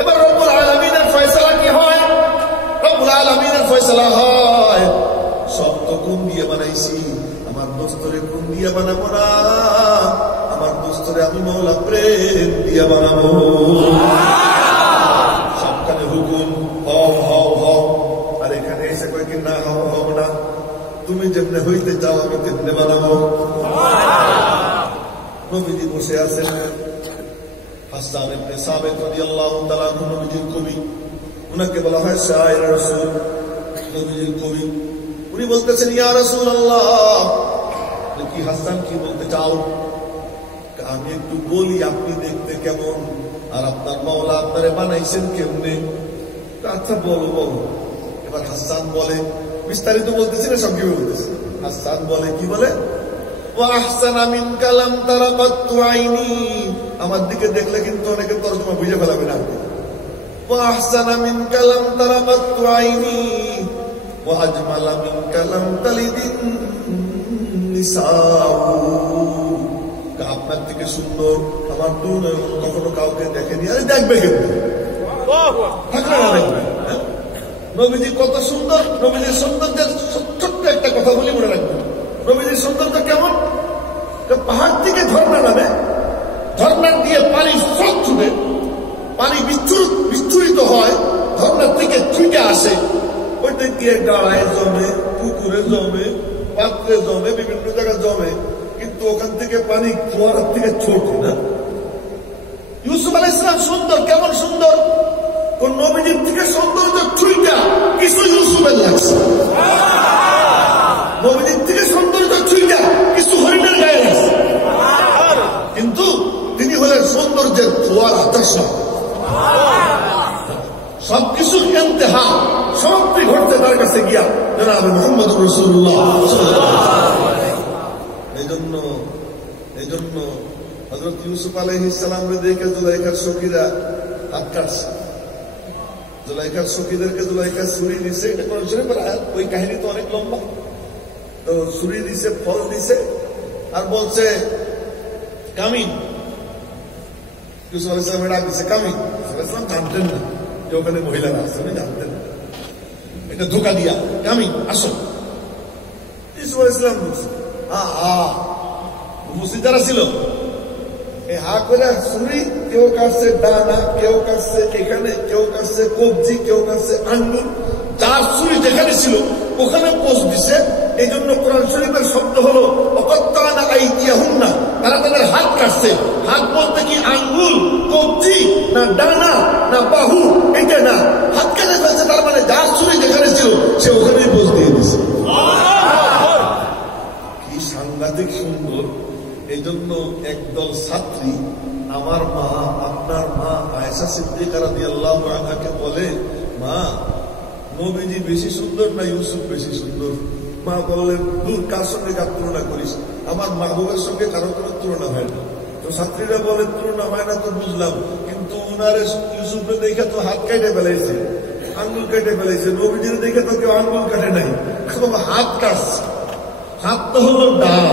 এবার রব্বুল আলামিনের ফয়সালা কি হয়? রব্বুল আলামিনের ফয়সালা হয়, সব তো কোন দিয়ে বানাইছি, আমার দোস্তরে কোন দিয়ে বানাবো না, আমার দোস্তরে আমি মওলা প্রেম দিয়ে বানাবো। সবখানে হুকুম, হও হও হও, আর এখানে এসে কয় কি না, হও হও না, তুমি যেমনে হইতে চাও আমি তেমনে বানাবো। নবীজি বসে আছেন, হাসান ইবনে সাবিত রাদিয়াল্লাহু তাআলা আনহু নবীজির কবি, উনাকে বলা হয় শায়র রাসূল, নবীজির কবি। উনি বলতেছেন, ইয়া রাসূলুল্লাহ, কি হাসান কি বলতে চাও? আমি একটু বলি, আপনি দেখতে কেমন, আর আপনার মাওলা আপনারে বানাইছেন কেমনে? আচ্ছা বলো বলো। এবার হাসান বলে, বিস্তারিত বলতেছি না, সব কি বলতেছি। হাসান বলে, কি বলে? ওয়া আহসানা মিনকা লাম তারা কাত্তু আইনি, আমার দিকে দেখলে কিন্তু অনেকে তরজমা বুঝে ফেলাবে না। ওয়া আহসানা মিনকা লাম তারা কাত্তু আইনি ওয়া আজমালা মিনকা লাম তালিদিন নিসাউ, আপনার থেকে সুন্দর আমার কখনো কাউকে দেখেনি। আরে দেখবে কিন্তু, থাকলে না দেখবে। নবীজি কত সুন্দর, নবীজির সৌন্দর্যের ছোট্ট একটা কথা বলি, মনে রাখবেন। নবীজির সৌন্দর্য কেমন? পাহাড় থেকে ঝর্ণা নামে, ঝর্ণার দিয়ে পানি স্রোত ছুটে, পানি বিচ্ছুরিত হয়, ঝর্ণার থেকে ছুটে আসে, ওইটা গিয়ে গাড়ায় জমে, পুকুরে জমে, পাত্রে জমে, বিভিন্ন জায়গায় জমে, কিন্তু ওখান থেকে পানি ফোয়ারার থেকে ছোট না। ইউসুফ আলাইহিস সালাম সুন্দর, কেমন সুন্দর? কোন নবীজির থেকে সৌন্দর্য ছুঁইটা কিছু ইউসুফের লাগছে, নবীজির থেকে সৌন্দর্য ছুঁইটা কিছু হরিণের গায়ে লাগছে, কিন্তু তিনি হলেন সৌন্দর্যের ফোয়ারা, দর্শক। সবকিছু ইন্তেহা, সমাপ্তি ঘটতে তার কাছে গিয়া জনাবে মুহাম্মদুর রাসূলুল্লাহ। এই জন্য হযরত ইউসুফ আলাইহিস সালামকে দেখে জুলাইখার সখীরা হাত কাটছে। জুলাইখার সখীদেরকে জুলাইখা ছুরি দিছে, এটা কোন শুনে পড়া, ওই কাহিনী তো অনেক লম্বা। তো ছুরি দিছে, ফল দিছে, আর বলছে কামিন। ইউসুফ আলাইহিস সালাম ডাক দিছে কামিন। ইউসুফ আলাইহিস সালাম জানতেন না যে ওখানে মহিলারা আছে, উনি জানতেন না, এটা ধোকা দিয়া কামিন আসো। ইউসুফ আলাইহিস সালাম বলছে উপস্থিত যারা ছিল, এই হা করে ছুরি, কেউ কাটছে ডানা, কেউ কাটছে এখানে, কেউ কাটছে কবজি, কেউ কাটছে আঙ্গুল, যার ছুরি যেখানে ছিল ওখানে পোস্ট দিছে। এই জন্য কোরআন শরীফের শব্দ হলো অকত্তানা আইদিয়াহুন্না, তারা তাদের হাত কাটছে। হাত বলতে কি আঙ্গুল, কবজি, না ডানা, না বাহু, এটা না, হাত কেটে ফেলছে। তার মানে যার ছুরি যেখানে ছিল সে ওখানেই পোস্ট দিয়ে দিছে। কি সাংঘাতিক সুন্দর। এই জন্য একদল ছাত্রী আমার মা, আপনার মা আয়েশা সিদ্দিকা রাদিয়াল্লাহু আনহাকে বলে, মা নবীজি বেশি সুন্দর না ইউসুফ বেশি সুন্দর? মা বললেন, দূর, কার সঙ্গে কার তুলনা করিস? আমার মাহবুবের সঙ্গে কারো কোনো তুলনা হয় না। তো ছাত্রীরা বলে, তুলনা হয় না তো বুঝলাম, কিন্তু ওনার ইউসুফের দেখে তো হাত কেটে ফেলাইছে, আঙ্গুল কেটে ফেলাইছে। নবীজির দেখে তো কেউ আঙ্গুল কাটে নাই, হাত কাটছে। হাত তো হলো ডাল,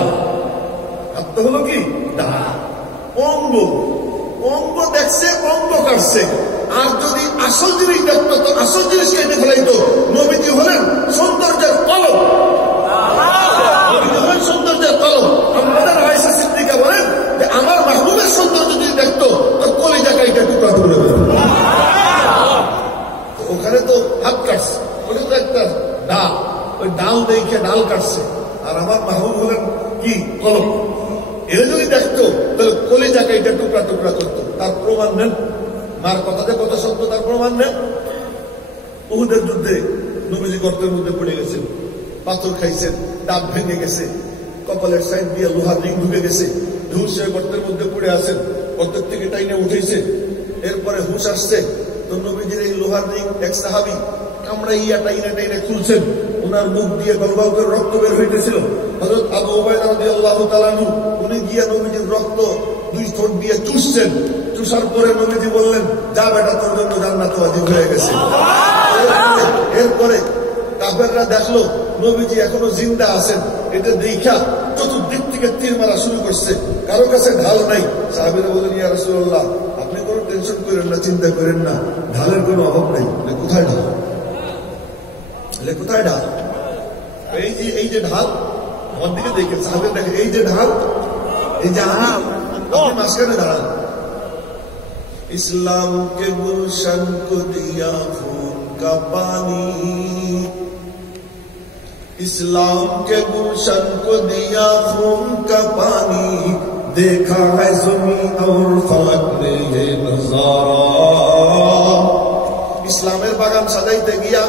হাত তো হলো কি ডাল, অঙ্গ। অঙ্গ দেখছে, অঙ্গ কাটছে। আর যদি আসল জিনিস দেখতো তো আসল জিনিস কেটে ফেলাইতো। নবীজি হলেন সৌন্দর্যের কলম, নবীজি হলেন সৌন্দর্যের কলম। আমাদের আয়েশা সিদ্দিকা বলেন যে আমার মাহবুবের সৌন্দর্য যদি দেখতো তো কলিজা কাইটা টুকরা টুকরা করে। ওখানে তো হাত কাটছে, ওটা তো একটা ডাল, ওই ডাল দেখে ডাল কাটছে। আর আমার মাহবুব হলেন কি কলম। এরা যদি দেখতো তাহলে কলিজা কাইটা টুকরা টুকরা করতো। তার প্রমাণ নেন, মার কথাতে কত সত্য, তার প্রমাণ নেন। উহুদের যুদ্ধে নবীজি গর্তের মধ্যে পড়ে গেছেন, পাথর খাইছেন, দাঁত ভেঙে গেছে, কপালের সাইড দিয়ে লোহার রিং ঢুকে গেছে। হুশ হয়ে গর্তের মধ্যে পড়ে আছেন, গর্তের থেকে টাইনে উঠেছে। এরপরে হুশ আসছে, তো নবীজির এই লোহার রিং এক সাহাবী কামড়াইয়া টাইনে টাইনে খুলছেন। ওনার মুখ দিয়ে গলগল করে রক্ত বের হইতেছিল। হযরত আবু উবাইদা রাদিয়াল্লাহু তাআলা আনহু উনি গিয়া নবীজির রক্ত দুই ঠোঁট দিয়ে চুষছেন। চুষার পরে নবীজি বললেন, যা বেটা, তোর জন্য জান্নাত ওয়াজিব হয়ে গেছে। এরপরে কাফেররা দেখলো নবীজি এখনো জিন্দা আছেন। এটা দেখা চতুর্দিক থেকে তীর মারা শুরু করছে। কারো কাছে ঢাল নাই। সাহাবীরা বললেন, ইয়া রাসূলুল্লাহ, আপনি কোনো টেনশন করেন না, চিন্তা করেন না, ঢালের কোনো অভাব নেই। কোথায় ঢাল? কোথায় ঢাল? এই যে ঢাল, আমার দিকে দেখে সাহাবীরা দেখে, এই যে ঢাল, এই যে আপনি মাঝখানে দাঁড়ান। इस्लाम के गुलशन को दिया खून का पानी, इस्लाम के गुलशन को दिया खून का पानी, देखा है ज़मीन और फलक ने ये नज़ारा। इस्लामेर बागान सजाइते गया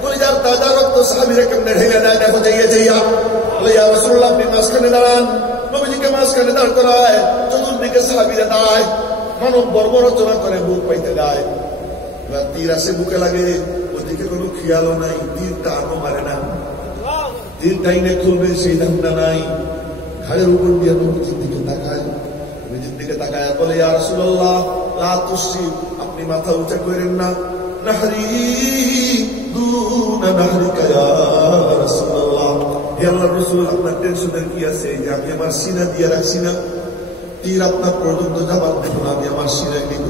কলিজার তাজা রক্ত সাহাবীরা কেমনে ঢেলে নেয়, দেখো যাইয়া যাইয়া বলে, ইয়া রাসূলুল্লাহ, আপনি মাঝখানে দাঁড়ান। নবীজিকে মাঝখানে দাঁড় করায়, চতুর্দিকে সাহাবীরা দাঁড়ায়, মানব বর্ব রচনা করে বুক পাইতে যায়। এবার তীর আসে, বুকে লাগে, ওদিকে কোনো খেয়ালও নাই, তীর টানও মারে না, তীর টাইনে খুলবে সেই ধান্দা নাই। ঘাড়ের উপর দিয়ে নবীজির দিকে তাকায়, নবীজির দিকে তাকায় বলে, ইয়া রাসূলুল্লাহ, লা তুসরিফ, আপনি মাথা উঁচা করেন না, নাহরি দুনা নাহরিকা ইয়া রাসূলুল্লাহ। হে আল্লাহর রাসূল, আপনার টেনশনের কি আছে? যে আমি আমার সিনা দিয়ে রাখছি না, তীর আপনার পর্যন্ত যাবার দেখুন, আমি আমার সিনায় নিব।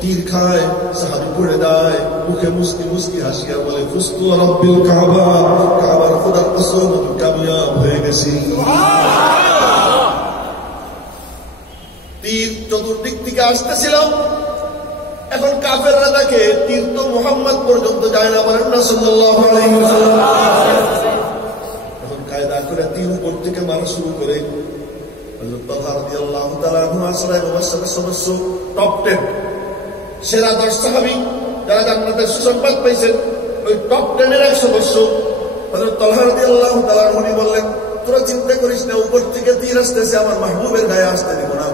তীর খায়, সাহাবী পড়ে দেয়, মুখে মুস্কি মুস্কি হাসিয়া বলে, ফুস্তু রাব্বিল কাবা, কাবার খোদার কসম, আমি কামিয়াব হয়ে গেছি। তীর চতুর্দিক থেকে আসতেছিল। এখন কাফেররা দেখে তীর তো মুহাম্মদ পর্যন্ত যায় না, বলেন না সাল্লাল্লাহু আলাইহি ওয়াসাল্লাম। এখন কায়দা করে তীর উপর থেকে মারা শুরু করে। হযরত তালহা রাদিয়াল্লাহু তাআলা আনহু আসরায়ে মুবাশশারের সদস্য, টপ 10 সেরা 10 সাহাবী যারা জান্নাতের সুসংবাদ পাইছেন, ওই টপ 10 এর এক সদস্য হযরত তালহা রাদিয়াল্লাহু তাআলা আনহু বললেন, তোরা চিন্তা করিস না, উপর থেকে তীর আসতেছে, আমার মাহবুবের গায়ে আসতে দিব না।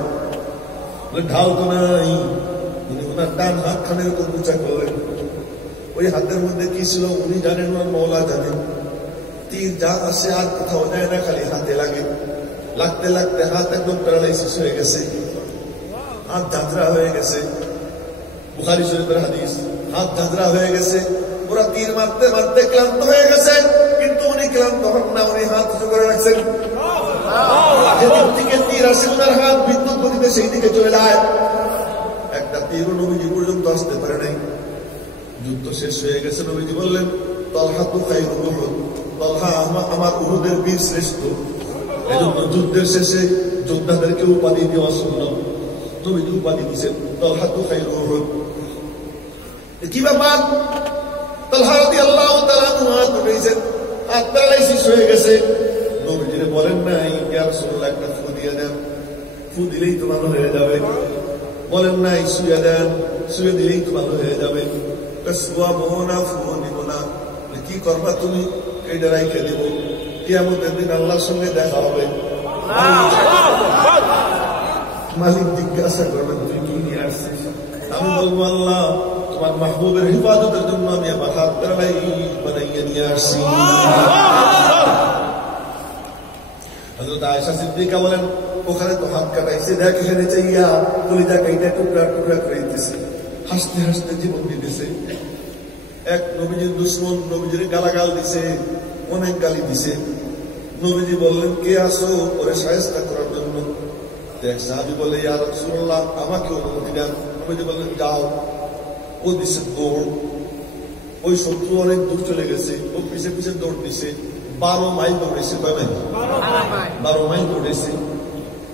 ঢাল তো নাই। উনি ওনার ডান হাত খানের উপর উঁচা করলেন। ওই হাতের মধ্যে কি ছিল উনি জানেন, ওনার মওলা জানেন। তীর যা আসে আর কোথাও যায় না, খালি হাতে লাগে। লাগতে লাগতে হাত একদম প্যারালাইসিস হয়ে গেছে, হাত ঝাঁঝরা হয়ে গেছে। বুখারী শরীফের হাদিস, হাত ঝাঁঝরা হয়ে গেছে। ওরা তীর মারতে মারতে ক্লান্ত হয়ে গেছে, কিন্তু উনি ক্লান্ত হন না, উনি হাত উঁচু করে রাখছেন। যেদিক থেকে তীর আসে ওনার হাত বিদ্যুৎ গতিতে সেই দিকে চলে যায়। একটা তীর নবীজি পর্যন্ত আসতে পারে নাই। যুদ্ধ শেষ হয়ে গেছে। নবীজি বললেন, তালহা তো খায়রুল উহুদ, তালহা আমার উহুদের বীর শ্রেষ্ঠ। এজন্য যুদ্ধের শেষে যোদ্ধাদেরকে উপাধি দেওয়া সুন্নাত। নবীজি উপাধি দিয়েছেন, তালহা তো খায়রুল উহুদ। কি ব্যাপার? তালহা রাদিয়াল্লাহু তাআলা হাত উঠাইছেন, রাত প্যারালাইসিস হয়ে গেছে। নবীজিরে বলেন নাই ইয়া রাসূলুল্লাহ একটা ফু দিয়ে দেন, ফু দিলেই তো ভালো হয়ে যাবে। বলেন নাই শুয়ে দেন, শুয়ে দিলেই তো ভালো হয়ে যাবে। শুয়াবো না, ফু দিব না, কি করবা তুমি? এইটা রাইখে দিব, কিয়ামতের দিন আল্লাহর সঙ্গে দেখা হবে। মালিক জিজ্ঞাসা করবেন তুই কি নিয়ে আসছিস? আমি বলবো আল্লাহ তোমার মাহবুবের হিফাজতের জন্য আমি আমার হাত বানাইয়া নিয়ে আসছি। হযরত আয়েশা সিদ্দিকা বলেন ওখানে তো হাত কাটাইছে, দেখ এখানে চাইয়া কলিজা কাইটা টুকরা টুকরা করে দিতেছে, হাসতে হাসতে জীবন দিতেছে। এক নবীজির দুশমন নবীজির গালাগাল দিছে, অনেক গালি দিছে। নবীজি বললেন কে আসো ওরে শায়েস্তা করার জন্য? এক সাহাবী বলে ইয়া রাসূলুল্লাহ আমাকে অনুমতি দেন। নবীজি বললেন যাও। ও দিছে দৌড়, ওই শত্রু অনেক দূর চলে গেছে, ও পিছে পিছে দৌড় দিছে। 12 মাইল দৌড়েছে। কয় মাইল? 12 মাইল দৌড়েছে।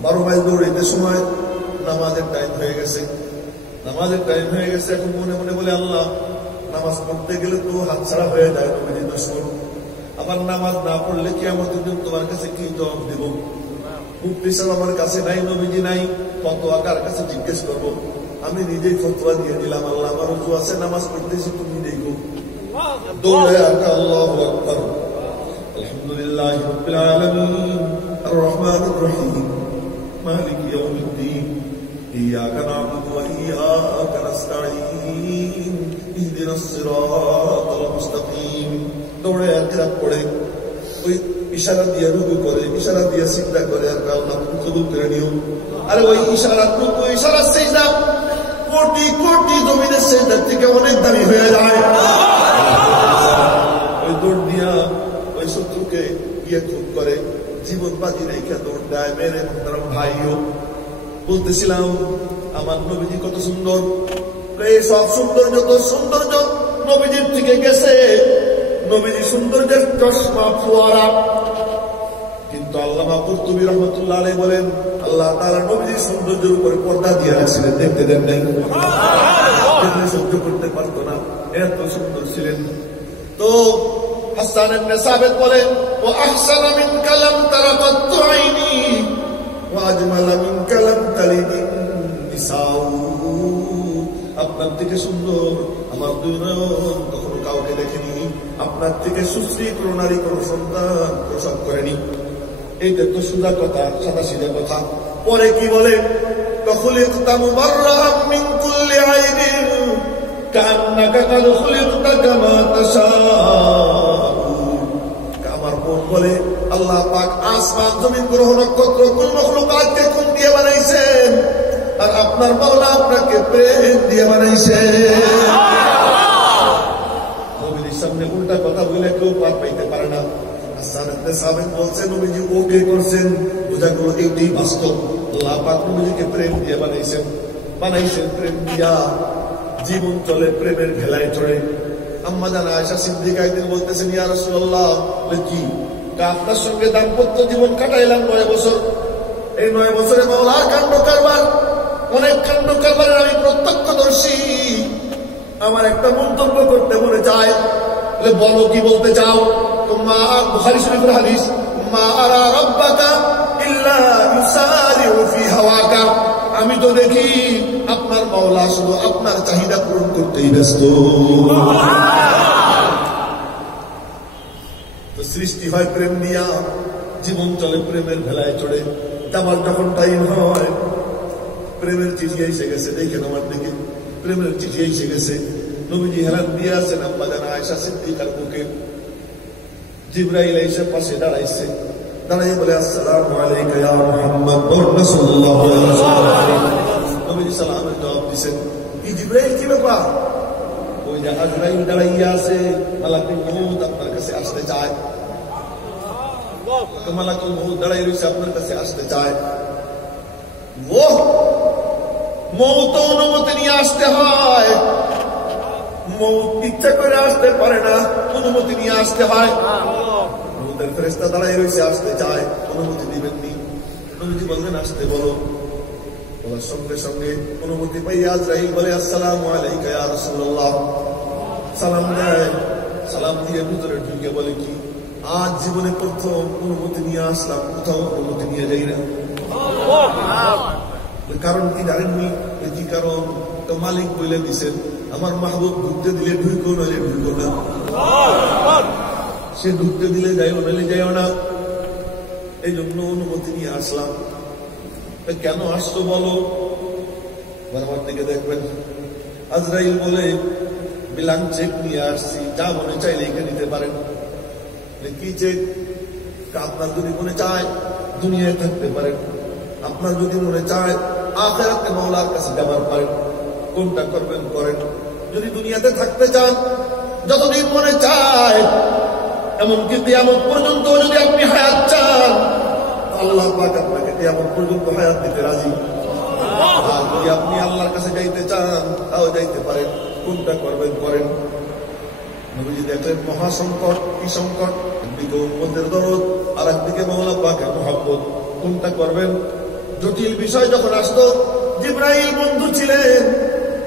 12 মাইল দৌড়াইতে সময় নামাজের টাইম হয়ে গেছে। নামাজের টাইম হয়ে গেছে। এখন মনে মনে বলে আল্লাহ নামাজ পড়তে গেলে তো হাতছাড়া হয়ে যায় নবীজি দুশমন, আবার নামাজ না পড়লে কিয়ামতের দিন তোমার কাছে কি জবাব দেব? মুফতি সাহেব আমার কাছে নাই, নবীজি নাই, ফতোয়া কার কাছে জিজ্ঞেস করব? আমি নিজেই ফতোয়া দিয়ে দিলাম আল্লাহ আমার ওযু আছে, নামাজ পড়তেছি, তুমি দেখো। দৌড়ে আকা আল্লাহু আকবার, আলহামদুলিল্লাহি রাব্বিল আলামিন, আর রহমানির রহিম, মালিকি ইয়াউমিদ্দিন, ইয়াকা না'বুদু ওয়া ইয়াকা নাস্তাঈন, ইহদিনাস সিরাতাল মুস্তাকিম। দৌড়ে আয়াত পড়ে ওই ইশারা দিয়ে রুকু করে, ইশারা দিয়ে সিজদা করে, আর আল্লাহ তুমি কবুল করে নিও। আরে ওই ইশারা রুকু, ইশারা সিজদা কোটি কোটি জমিনের সিজদার থেকে অনেক দামি হয়ে যায়। ওই দৌড় দিয়া ওই শত্রুকে গিয়ে খুব করে, জীবন বাজি রেখে দৌড় দেয়। মেরে মোহতারাম ভাইও বলতেছিলাম আমার নবীজি কত সুন্দর, এই সব সৌন্দর্য তো সৌন্দর্য নবীজির থেকে গেছে, নবীজি সৌন্দর্যের চশমা ফোয়ারা। কিন্তু আল্লামা কুরতুবী রাহমাতুল্লাহ আলাইহি বলেন আল্লাহ তাআলা নবীজির সৌন্দর্যের উপরে পর্দা দিয়ে রাখছিলেন, দেখতে দেন নাই, সহ্য করতে পারতো না, এত সুন্দর ছিলেন। তো হাসান ইবনে সাবিত বলেন ওয়া আহসানা মিন কালাম তারাকাতু আইনি ওয়া আজমালা মিন কালাম তালিদিন নিসাউ। আপনার থেকে সুন্দর আমার দুই নয়ন কখনো কাউকে দেখেনি, আপনার থেকে সুশ্রী কোন নারী কোন সন্তান প্রসব করেনি। এইটা তো সুন্দর কথা, সাদা সিধা কথা। পরে কি বলে খুলিকতা মুবাররাআম মিন কুল্লি আইবিন কান্নাকা কাদ খুলিকতা কামা তাশাউ। আমার বোন বলে আল্লাহ পাক আসমান জমিন গ্রহ নক্ষত্র কুল মখলুকাতকে কোন দিয়ে বানাইছেন, আর আপনার মাওলা আপনাকে প্রেম দিয়ে বানাইছেন। নবীর সামনে উল্টা কথা বলে কেউ পার পাইতে পারে না। হাসান ইবনে সাবিত বলছেন নবীজি ওকে করছেন, বোঝা গেল এইটাই বাস্তব। আল্লাহ পাক নবীজিকে প্রেম দিয়ে বানাইছেন, বানাইছেন প্রেম দিয়া। জীবন চলে প্রেমের ভেলায় চড়ে। আম্মা জান আয়েশা সিদ্দিকা একদিন বলতেছেন ইয়া রাসূলুল্লাহ কি আপনার সঙ্গে দাম্পত্য জীবন কাটাইলাম 9 বছর, এই 9 বছরে মাওলার কাণ্ড কারবার, অনেক কাণ্ড কারবারের আমি প্রত্যক্ষদর্শী। আমার একটা মন্তব্য করতে মনে চায়, বলো কি বলতে চাও? মা বুখারী শরীফের হাদিস, মা আরা রাব্বাকা ইল্লা ইউসারিউ ফি হাওয়াকা। আমি তো দেখি আপনার মাওলা শুধু আপনার চাহিদা পূরণ করতেই ব্যস্ত। তো সৃষ্টি হয় প্রেম দিয়া, জীবন চলে প্রেমের ভেলায় চড়ে। আমার যখন টাইম হয় প্রেমের চিঠি এসে গেছে, দেখেন আমার দিকে প্রেমের চিঠি এসে গেছে। নবীজি হেলান দিয়ে আছেন আম্মা জান আয়েশা সিদ্দিকার বুকে। জিবরাইল এসে পাশে দাঁড়াইছে, দাঁড়াই বলে আসসালামু আলাইকা ইয়া মুহাম্মদ সাল্লাল্লাহু আলাইহি ওয়াসাল্লাম। নবীজি সালামের জবাব দিয়েছেন। কি জিবরাইল কি ব্যাপার? ওই যে আজরাইল দাঁড়াইয়া আছে, মালাকুল মউত আপনার কাছে আসতে চায়। মালাকুল মউত দাঁড়াই রয়েছে, আপনার কাছে আসতে চায়। ও মউত অনুমতি নিয়ে আসতে হয়, মউত ইচ্ছা করে আসতে পারে না, অনুমতি নিয়ে আসতে হয়। মউতের ফেরেশতা দাঁড়াই রয়েছে, আসতে চায়, অনুমতি দিবেননি। নবীজি বললেন আসতে বলো। বলার সঙ্গে সঙ্গে অনুমতি পাই আজরাইল বলে আসসালামু আলাইকা ইয়া রাসূলুল্লাহ। সালাম দেয়, সালাম দিয়ে ভিতরে ঢুকে বলে কি আজ জীবনে প্রথম অনুমতি নিয়ে আসলাম, কোথাও অনুমতি নিয়ে যাই না। কারণ কি জানেননি? কি কারণ? তো মালিক বলে দিছেন, আমার মাহবুব ঢুকতে দিলে ঢুকো, নাহলে ঢুকো না। সে ঢুকতে দিলে যাইও, নাহলে যাইও না। এই জন্য অনুমতি নিয়ে আসলাম। কেন আসছো বলো? আমার দিকে দেখবেন, আজরাইল বলে বিলাং চেক নিয়ে আসছি, যা মনে চাইলে লিখে নিতে পারেন। কি চেক? আপনার যদি মনে চায় দুনিয়ায় থাকতে পারেন, আপনার যদি মনে চায় আখিরাতে মাওলার কাছে যাবার পারেন, কোনটা করবেন করেন। যদি দুনিয়াতে থাকতে চান, যতদিন মনে চায়, এমনকি কিয়ামত পর্যন্ত যদি আপনি হায়াত চান, আল্লাহ পাক আপনাকে কিয়ামত পর্যন্ত হায়াত দিতে রাজি। আর যদি আপনি আল্লাহর কাছে যাইতে চান, তাও যাইতে পারেন, কোনটা করবেন করেন। নবীজি দেখলেন মহাসংকট, কি সংকট? একদিকে উম্মতের দরদ, আর একদিকে মাওলা পাকের মহব্বত, কোনটা করবেন? জটিল বিষয় যখন আসতো, জিবরাইল বন্ধু ছিলেন,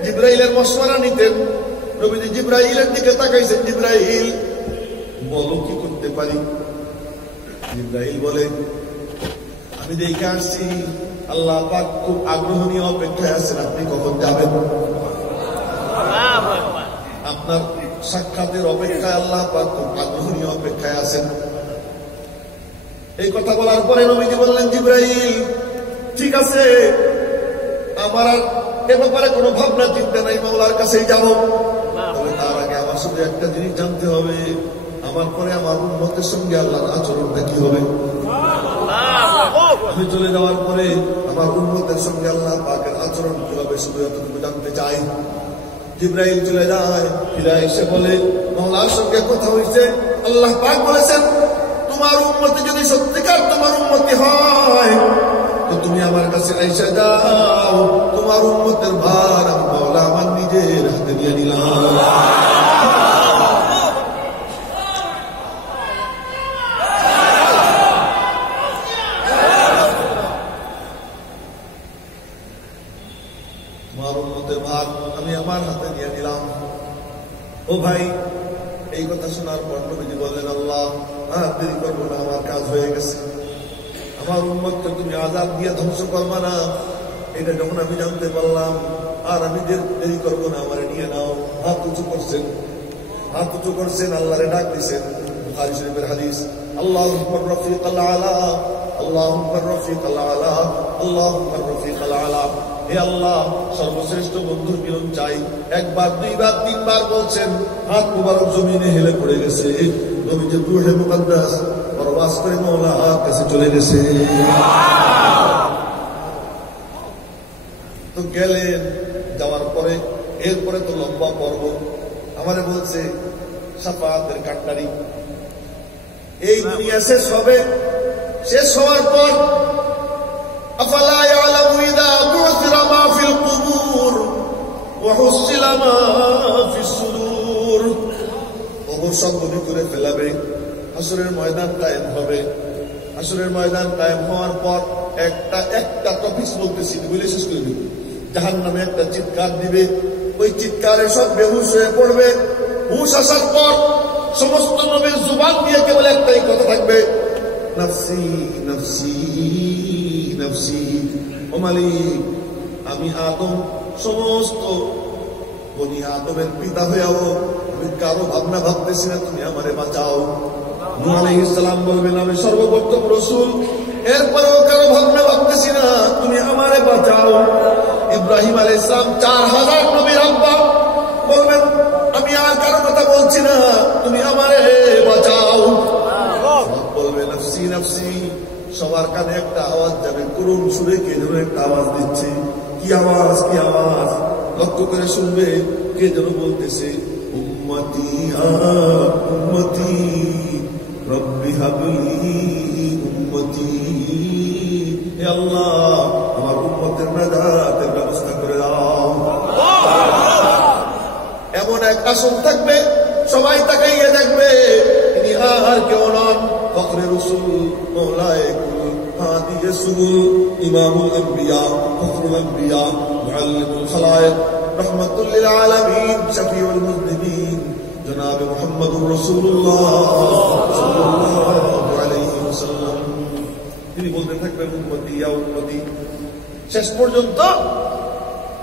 জিবরাইলের মশওয়ারা নিতেন। নবীজি জিবরাইলের দিকে তাকাইছেন, জিবরাইল বলো কি করতে পারি? জিবরাইল বলে, আমি দেখে আসছি আল্লাহ পাক খুব আগ্রহ নিয়ে অপেক্ষায় আছেন, আপনি কখন যাবেন। আপনার সাক্ষাতের অপেক্ষায় আল্লাহ পাক খুব আগ্রহ নিয়ে অপেক্ষায় আছেন। এই কথা বলার পরে নবীজি বললেন, জিবরাইল ঠিক আছে, আমার আর এ ব্যাপারে কোনো ভাবনা চিন্তা নাই, মাওলার কাছেই যাব। তবে তার আগে আমার শুধু একটা জিনিস জানতে হবে, আমার পরে আমার উম্মতের সঙ্গে আল্লাহর আচরণটা কি হবে। আমি চলে যাওয়ার পরে আমার উম্মতের সঙ্গে আল্লাহ পাকের আচরণ কি হবে, শুধু এতটুকু জানতে চাই। জিবরাইল চলে যায়, ফিরে এসে বলে, মাওলার সঙ্গে কথা হয়েছে, আল্লাহ পাক বলেছেন তোমার উম্মতি যদি সত্যিকার তোমার উম্মতি হয়, তো তুমি আমার কাছে আইসা যাও, তোমার উম্মতের ভার আমি মাওলা আমার নিজের হাতে নিয়ে নিলাম। তোমার উম্মতের ভার আমি আমার হাতে নিয়ে নিলাম। ও ভাই, এই কথা শোনার পর নবীজি বললেন, আল্লাহ আর দেরি করবো না, আমার কাজ হয়ে গেছে। আমার উম্মতকে তুমি আযাব দিয়ে ধ্বংস করবা না, এটা যখন আমি জানতে পারলাম, আর আমি দেরি করবো না, আমার নিয়ে নাও। হাত উঁচু করছেন, হাত উঁচু করছেন, আল্লাহরে ডাক দিছেন। বুখারী শরীফের হাদিস, আল্লাহুম্মার রফিকাল আলা, আল্লাহুম্মার রফিকাল আলা, আল্লাহুম্মার রফিকাল আলা। হে আল্লাহ, সর্বশ্রেষ্ঠ বন্ধুর মিলন চাই। একবার, দুইবার, তিনবার বলছেন, হাত মুবারক জমিনে হেলে পড়ে গেছে। নবীজির রূহে মুকদ্দাস পরবাস করে মাওলার কাছে চলে গেছে। তো গেলেন, যাওয়ার পরে এরপরে তো লম্বা পর্ব। আমারে বলছে শাফাআতের কান্ডারি, এই দুনিয়া শেষ হবে, শেষ হওয়ার পর আফালা ইয়ালামু ইযা বু'থিরা মা ফিল কুবুর ওয়া হুসিলা মা ফিস সুদূর। কবর সব বন্ধ করে ফেলাবে, হাসরের ময়দান কায়েম হবে। হাসরের ময়দান কায়েম হওয়ার পর একটা টপিক বলতেছি, বলে শেষ করে দিবে। জাহান্নামে একটা চিৎকার দিবে, ওই চিৎকারে সব বেহুশ হয়ে পড়বে। হুশ আসার পর সমস্ত নবীর জুবান দিয়ে কেবল একটাই কথা থাকবে, নাফসি নাফসি নাফসি। ও মালিক, আমি আদম, সমস্ত বনি আদমের পিতা হয়েও আমি কারো ভাবনা ভাবতেছি না, তুমি আমারে বাঁচাও। নূহ আলাইহিস সালাম বলবেন, আমি সর্বপ্রথম রাসূল, এরপরেও কারো ভাবনা ভাবতেছি না, তুমি আমারে বাঁচাও। ইব্রাহিম আলাইহিস সালাম 4000 নবীর আব্বা বলবেন, আমি আর কারো কথা বলছি না, তুমি আমারে বাঁচাও। বলবে নাফসি নাফসি। সবার কানে একটা আওয়াজ যাবে, করুণ সুরে কে যেন একটা আওয়াজ দিচ্ছে। কি আওয়াজ, কি আওয়াজ? লক্ষ্য করে শুনবে, কে যেন বলতেছে, উম্মতি উম্মতি রব্বি হাবলি উম্মতি। হে আল্লাহ, আমার উম্মতের নাজাতের ব্যবস্থা করে দাও। এমন এক আসন থাকবে, সবাই তাকাইয়ে দেখবে, তিনি আর কেউ নন, ফখরে রাসূল, মাওলায়ে কুল, হাদিয়ে সুবুল, ইমামুল আম্বিয়া, ফখরুল আম্বিয়া, মুআল্লিমুল খালায়েক, রাহমাতুল লিল আলামিন, শাফিউল মুজনিবিন, জনাব মুহাম্মদুর রাসূলুল্লাহ সাল্লাল্লাহু আলাইহি ওয়াসাল্লাম। তিনি বলতে থাকবেন উম্মতি ইয়া উম্মতি। শেষ পর্যন্ত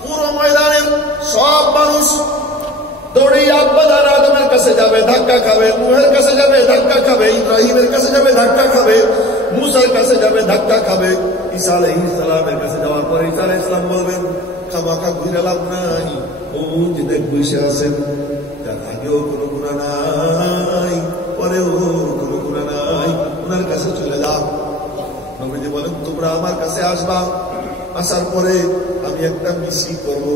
পুরো ময়দানের সব মানুষ দৌড়িয়ে আব্বাদার আদমের কাছে যাবে, ধাক্কা খাবে, নূহের কাছে যাবে, ধাক্কা খাবে, ইব্রাহিমের কাছে যাবে, ধাক্কা খাবে, মুসার কাছে যাবে, ধাক্কা খাবে। ঈসা আলাইহিস সালামের কাছে যাওয়ার পরে ঈসা আলাইহিস সালাম বলবেন, খামাখা ঘুরে লাভ নাই, ও যে দেখ বসে আছেন, যার আগেও কোনো গুনাহ নাই, পরেও কোনো গুনাহ নাই, ওনার কাছে চলে যাও। নবীজি বলেন, তোমরা আমার কাছে আসবা, আসার পরে আমি একটা মিছিল করব,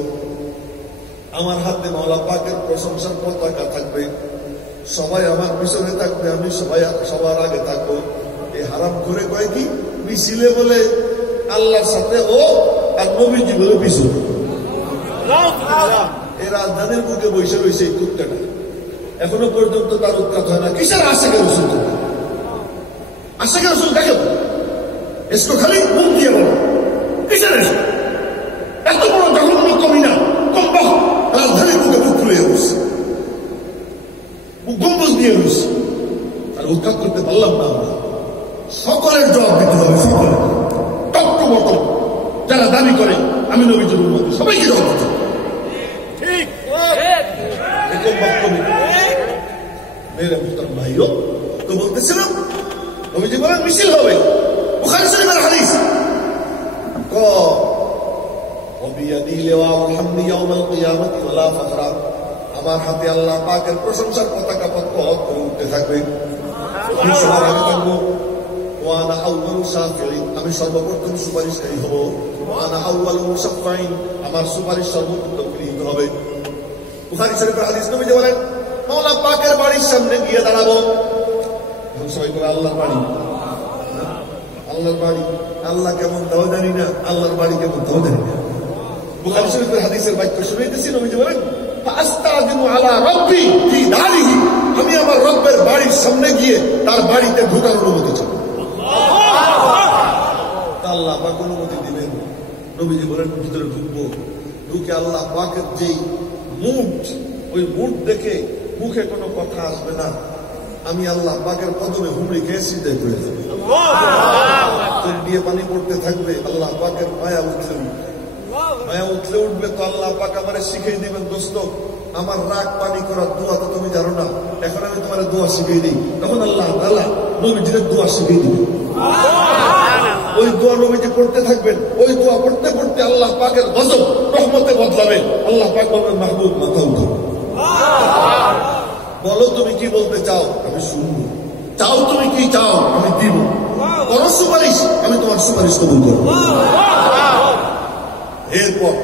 আমার হাতে মাওলা পাকের প্রশংসার পতাকা থাকবে, সবাই আমার পিছনে থাকবে, আমি সবার আগে থাকবো। এই হারাম করে কয় কি মিছিলে বলে আল্লাহর সাথে ও আর নবীজি বলে পিছনে। এই রাজধানীর বুকে বসে রয়েছে এই কুত্তাটা, এখনো পর্যন্ত তার উৎখাত হয় না। কিসের আশেকের রসুল? আশেকের রসুল দেখে এসো খালি মুখ দিয়ে বলো, কিসের এত বড় জঘন্য কমি না, কম রাজধানীর বুকে মুখ খুলে বসছে, গম্বুজ দিয়ে বসছে, আর উৎখাত করতে পারলাম না আমরা। সকলের জবাব দিতে হবে, সকলের টক্টবট যারা দাবি করে আমি নবীজির উম্মত, সবাইকে জবাব দিতে হবে। মেরে মুহতারাম ভাইও তো বলতেছিলাম, নবীজি বলেন মিছিল হবে, বুখারী শরীফের হাদিস, আমার হাতে আল্লাহ পাকের প্রশংসার পতাকা পথ করে উঠতে থাকবে, সবার আগে থাকবো। আমি সর্বপ্রথম সুপারিশকারী হব, আমার সুপারিশ সর্বপ্রথম গৃহীত হবে। বুখারী শরীফের হাদিস, নবীজি বলেন মাওলা পাকের বাড়ির সামনে গিয়ে দাঁড়াবো। সবাই করে আল্লাহর বাড়ি, আল্লাহর বাড়ি, আল্লাহ কেমন তাও জানি না, আল্লাহর বাড়ি কেমন তাও জানি না। বুখারী শরীফের হাদিসের বাক্য শুনাইতেছি, নবীজি বলেন ফাস্তাযিনু আলা রাব্বি ফি দারিহি, আমি আমার রব্বের বাড়ির সামনে গিয়ে তার বাড়িতে ঢোকার অনুমতি চাই। আল্লাহ পাক অনুমতি দিবেন। নবীজি বলেন ভিতরে ঢুকবো, ঢুকে আল্লাহ পাকের যেই মুখ, ওই মুখ দেখে মুখে কোনো কথা আসবে না, আমি আল্লাহ পাকের কদমে হুমড়ি খেয়ে সিজদায় পড়ে যাবে, চোখ দিয়ে পানি পড়তে থাকবে। আল্লাহ পাকের মায়া উঠলে উঠবে, মায়া উঠলে উঠবে তো আল্লাহ পাক আমারে শিখিয়ে দিবেন, দোস্ত আমার রাগ পানি করার দোয়া তো তুমি জানো না, এখন আমি তোমার দোয়া শিখিয়ে দিই। তখন আল্লাহ তাআলা নবীজির দোয়া শিখিয়ে দিবেন, ওই দোয়া নবীজি পড়তে থাকবেন, ওই দোয়া পড়তে পড়তে আল্লাহ পাকের গজব রহমতে বদলাবে। আল্লাহ পাক বলবেন, মাহবুব মাথা উঠাও, বলো তুমি কি বলতে চাও, আমি শুনবো, চাও তুমি কি চাও, আমি দিব, করো সুপারিশ, আমি তোমার সুপারিশ কবুল করবো। এরপর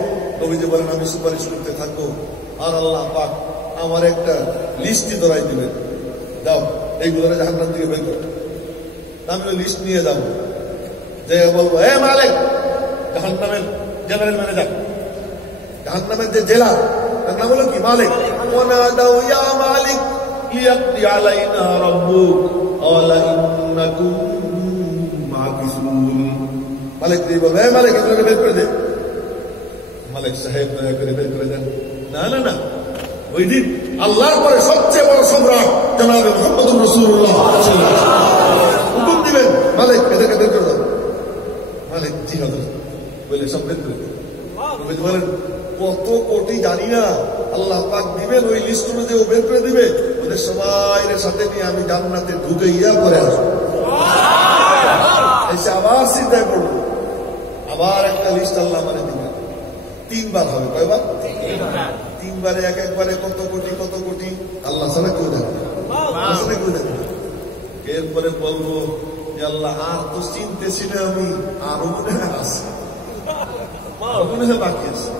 নবীজি বলেন আমি সুপারিশ করতে থাকবো, আর আল্লাহ পাক আমার একটা লিস্টই ধরাই দিবেন, দাও এইগুলো জাহান্নাম থেকে বের করো। আমি ওই লিস্ট নিয়ে যাবো, যে বলবো এ মালিক, জাহান্নামের জেনারেল ম্যানেজার, জাহান্নামের যে জেলা, তার নাম হলো কি মালিক। ওয়ানাদাউ ইয়া মালিক লিয়াকদি আলাইনা রাব্বুক ক্বালা ইন্নাকুম মাকিসুন। মালিক দিয়ে বলবে, এ মালিক এগুলোকে বের করে দে। মালিক সাহেব দয়া করে বের করে দেন। না না না, ওই দিন আল্লাহর পরে সবচেয়ে বড় সম্রাট জনাবে মুহাম্মদুর রাসূলুল্লাহ হুকুম দিবেন, মালিক এদেরকে বের করে দেন। মালিক জি হযরত বলে সব বের করে দেন। বলেন কত কোটি জানি না, আল্লাহ পাক দিবেন ওই লিস্ট অনুযায়ী বের করে দিবে, ওদের সবাই সাথে নিয়ে আমি জান্নাতে ঢুকে ইয়া পরে আসবো, এসে আবার চিন্তায় পড়বো, আবার একটা লিস্ট আল্লাহ মানে দিবেন। 3 বার হবে, কয়বার? 3 বারে, এক একবারে কত কোটি কত কোটি, আল্লাহ ছাড়া কেউ দেখে না, কেউ দেখে না। এরপরে বলবো যে আল্লাহ আর তো চিনতেছি না আমি, আরো মনে হয় আছে, মনে হয় বাকি আছে।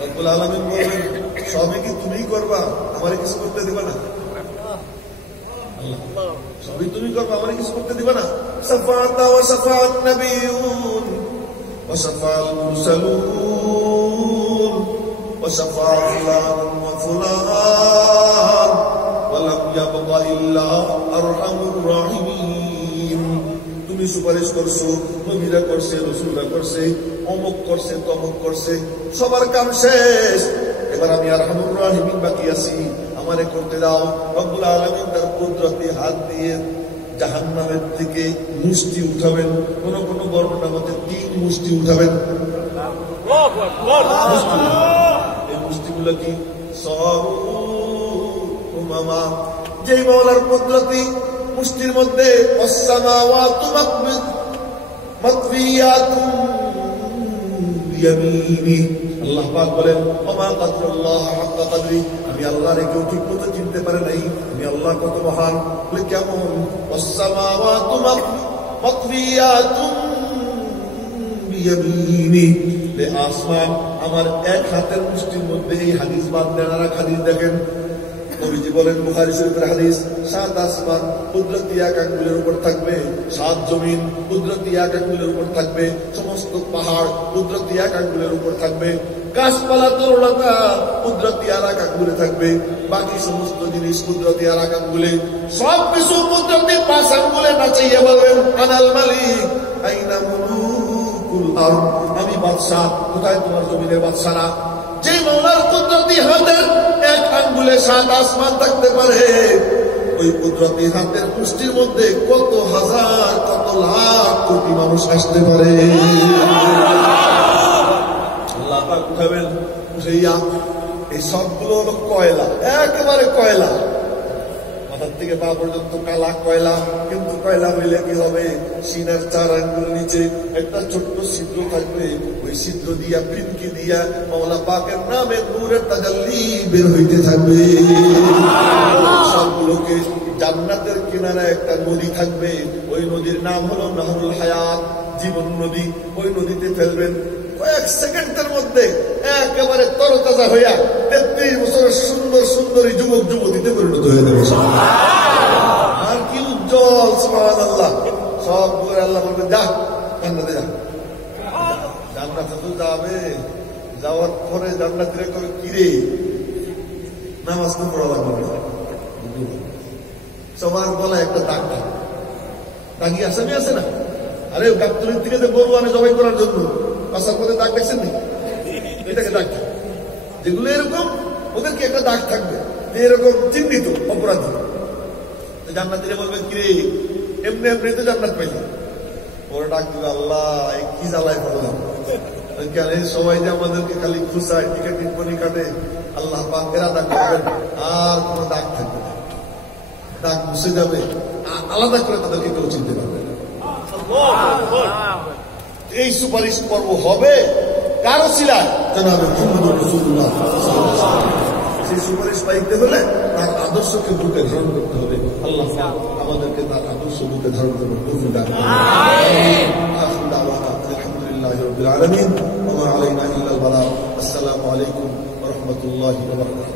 রব্বুল আলামিন বলবেন সবই কি তুমি করবা, আমারে কিছু করতে দিবা না? আল্লাহ সবই তুমি করবা, আমারে কিছু করতে দিবা না? শাফাআত ওয়া শাফাআত নাবিয়্যুন ওয়া শাফাআল মুরসালুন ওয়া শাফাআ ফুলান ওয়া ফুলান ওয়া লাম ইয়াবকা ইল্লা আরহামুর রাহিমিন। তুমি সুপারিশ করছো, নবীরা করছে, রাসূলরা করছে, অমুক করছে, তমুক করছে, সবার কাম শেষ, এবার আমি আরহামুর রাহিমিন বাকি আছি, আমারে করতে দাও। রব্বুল আলামিন তার কুদরতি হাত দিয়ে জাহান্নামের থেকে মুষ্টি উঠাবেন। কোন কোন বর্ণনার মধ্যে 3 মুষ্টি উঠাবেন। এই মুষ্টিগুলো কি? মামা যে মাওলার কুদরতি মুষ্টির মধ্যে আসসামাওয়াতু মাতবিয়াতুন বিয়ামিনি। আল্লাহ পাক বলেন ওমা কাদরুল্লাহ হাক্কা কদরি, আমি আল্লাহর কেউ ঠিক মতো চিনতে পারে নাই, আমি আল্লাহ কত মহান। বলে কেমন? আসসামাওয়াতু মাতবিয়াতুন বিয়ামিনি, আসমান আমার এক হাতের মুষ্টির মধ্যে। এই হাদিস বাদ দেন আর এক হাদিস দেখেন। নবীজি বলেন বুখারী শরীফের হাদিস, 7 আসমান কুদরতি এক আঙ্গুলের উপর থাকবে, 7 জমিন কুদরতি এক আঙ্গুলের উপর থাকবে, সমস্ত পাহাড় কুদরতি এক আঙ্গুলের উপর থাকবে, গাছপালা তরুলতা কুদরতি আর এক আঙ্গুলে থাকবে, বাকি সমস্ত জিনিস কুদরতি আর এক আঙ্গুলে, সব কিছু কুদরতি 5 আঙ্গুলে নাচাইয়া বলবেন আনাল মালিক আইনা মুলুকুল আরদ, আমি বাদশা, কোথায় তোমার জমিনের বাদশারা? যে মাওলার কুদরতি হাতের এক আঙ্গুলে 7 আসমান থাকতে পারে, ওই কুদরতি হাতের মুষ্টির মধ্যে কত হাজার কত লাখ কোটি মানুষ আসতে পারে। আল্লাহ পাক উঠাবেন, উঠাইয়া এই সবগুলো হলো কয়লা, একেবারে কয়লা, মাথার থেকে পা পর্যন্ত কালা কয়লা। কিন্তু কয়লা হইলে কি হবে? সিনার 4 আঙ্গুল নিচে একটা ছোট্ট ছিদ্র থাকবে, ওই ছিদ্র দিয়া ফিনকি দিয়া মাওলা পাকের নামে নূরের তাজাল্লি বের হইতে থাকবে। সবগুলোকে জান্নাতের কিনারে একটা নদী থাকবে, ওই নদীর নাম হলো নাহরুল হায়াত, জীবন নদী। ওই নদীতে ফেলবেন, কয়েক সেকেন্ডের মধ্যে একেবারে তরতাজা হইয়া 33 বছরের সুন্দর সুন্দরী যুবক যুবতীতে পরিণত হয়ে যাবে। আর কি উজ্জ্বল! সুবহানাল্লাহ। সবগুলো আল্লাহ বলবেন যা জান্নাতে যা। জান্নাতে তো যাবে, যাওয়ার পরে জান্নাতীরা কবে কিরে নামাজ তো পড়া লাগবে না, সবার গলায় একটা দাগ থাকে, দাগি আসামি আছে না? আরে গাবতলির দিকে যে গরু আনে জবাই করার জন্য পাশার পথে দাগ দেখছেন নি? এটাকে দাগ, যেগুলো এরকম ওদেরকে একটা দাগ থাকবে, এরকম চিহ্নিত অপরাধী। জান্নাতীরা বলবে কিরে এমনি এমনি তো জান্নাত পাইলি, ওরা ডাক দিবে আল্লাহ কি জ্বালায় পড়লাম। সবাই যে আমাদেরকে খালি খুশায় টিকিট টিপ্পনি কাটে, আল্লাহ পাক এরাদা করবেন আর কোন দাগ থাকবে না, দাগ মুছে যাবে, আলাদা করে তাদেরকে কেউ চিনতে পারবে না। এই সুপারিশ পর্ব হবে কারো ছিলায় জানাবে মুহাম্মদুর রাসূলুল্লাহ। সেই সুপারিশ পাইতে হলে তার আদর্শকে বুকে ধারণ করতে হবে। আল্লাহ আমাদেরকে তার আদর্শ বুকে ধারণ করবে। আলহামদুলিল্লাহি রাব্বিল আলামিন ওয়া মা আলাইনা ইল্লাল বালাগ। আসসালামু আলাইকুম ওয়া রাহমাতুল্লাহি ওয়া বারাকাতুহু।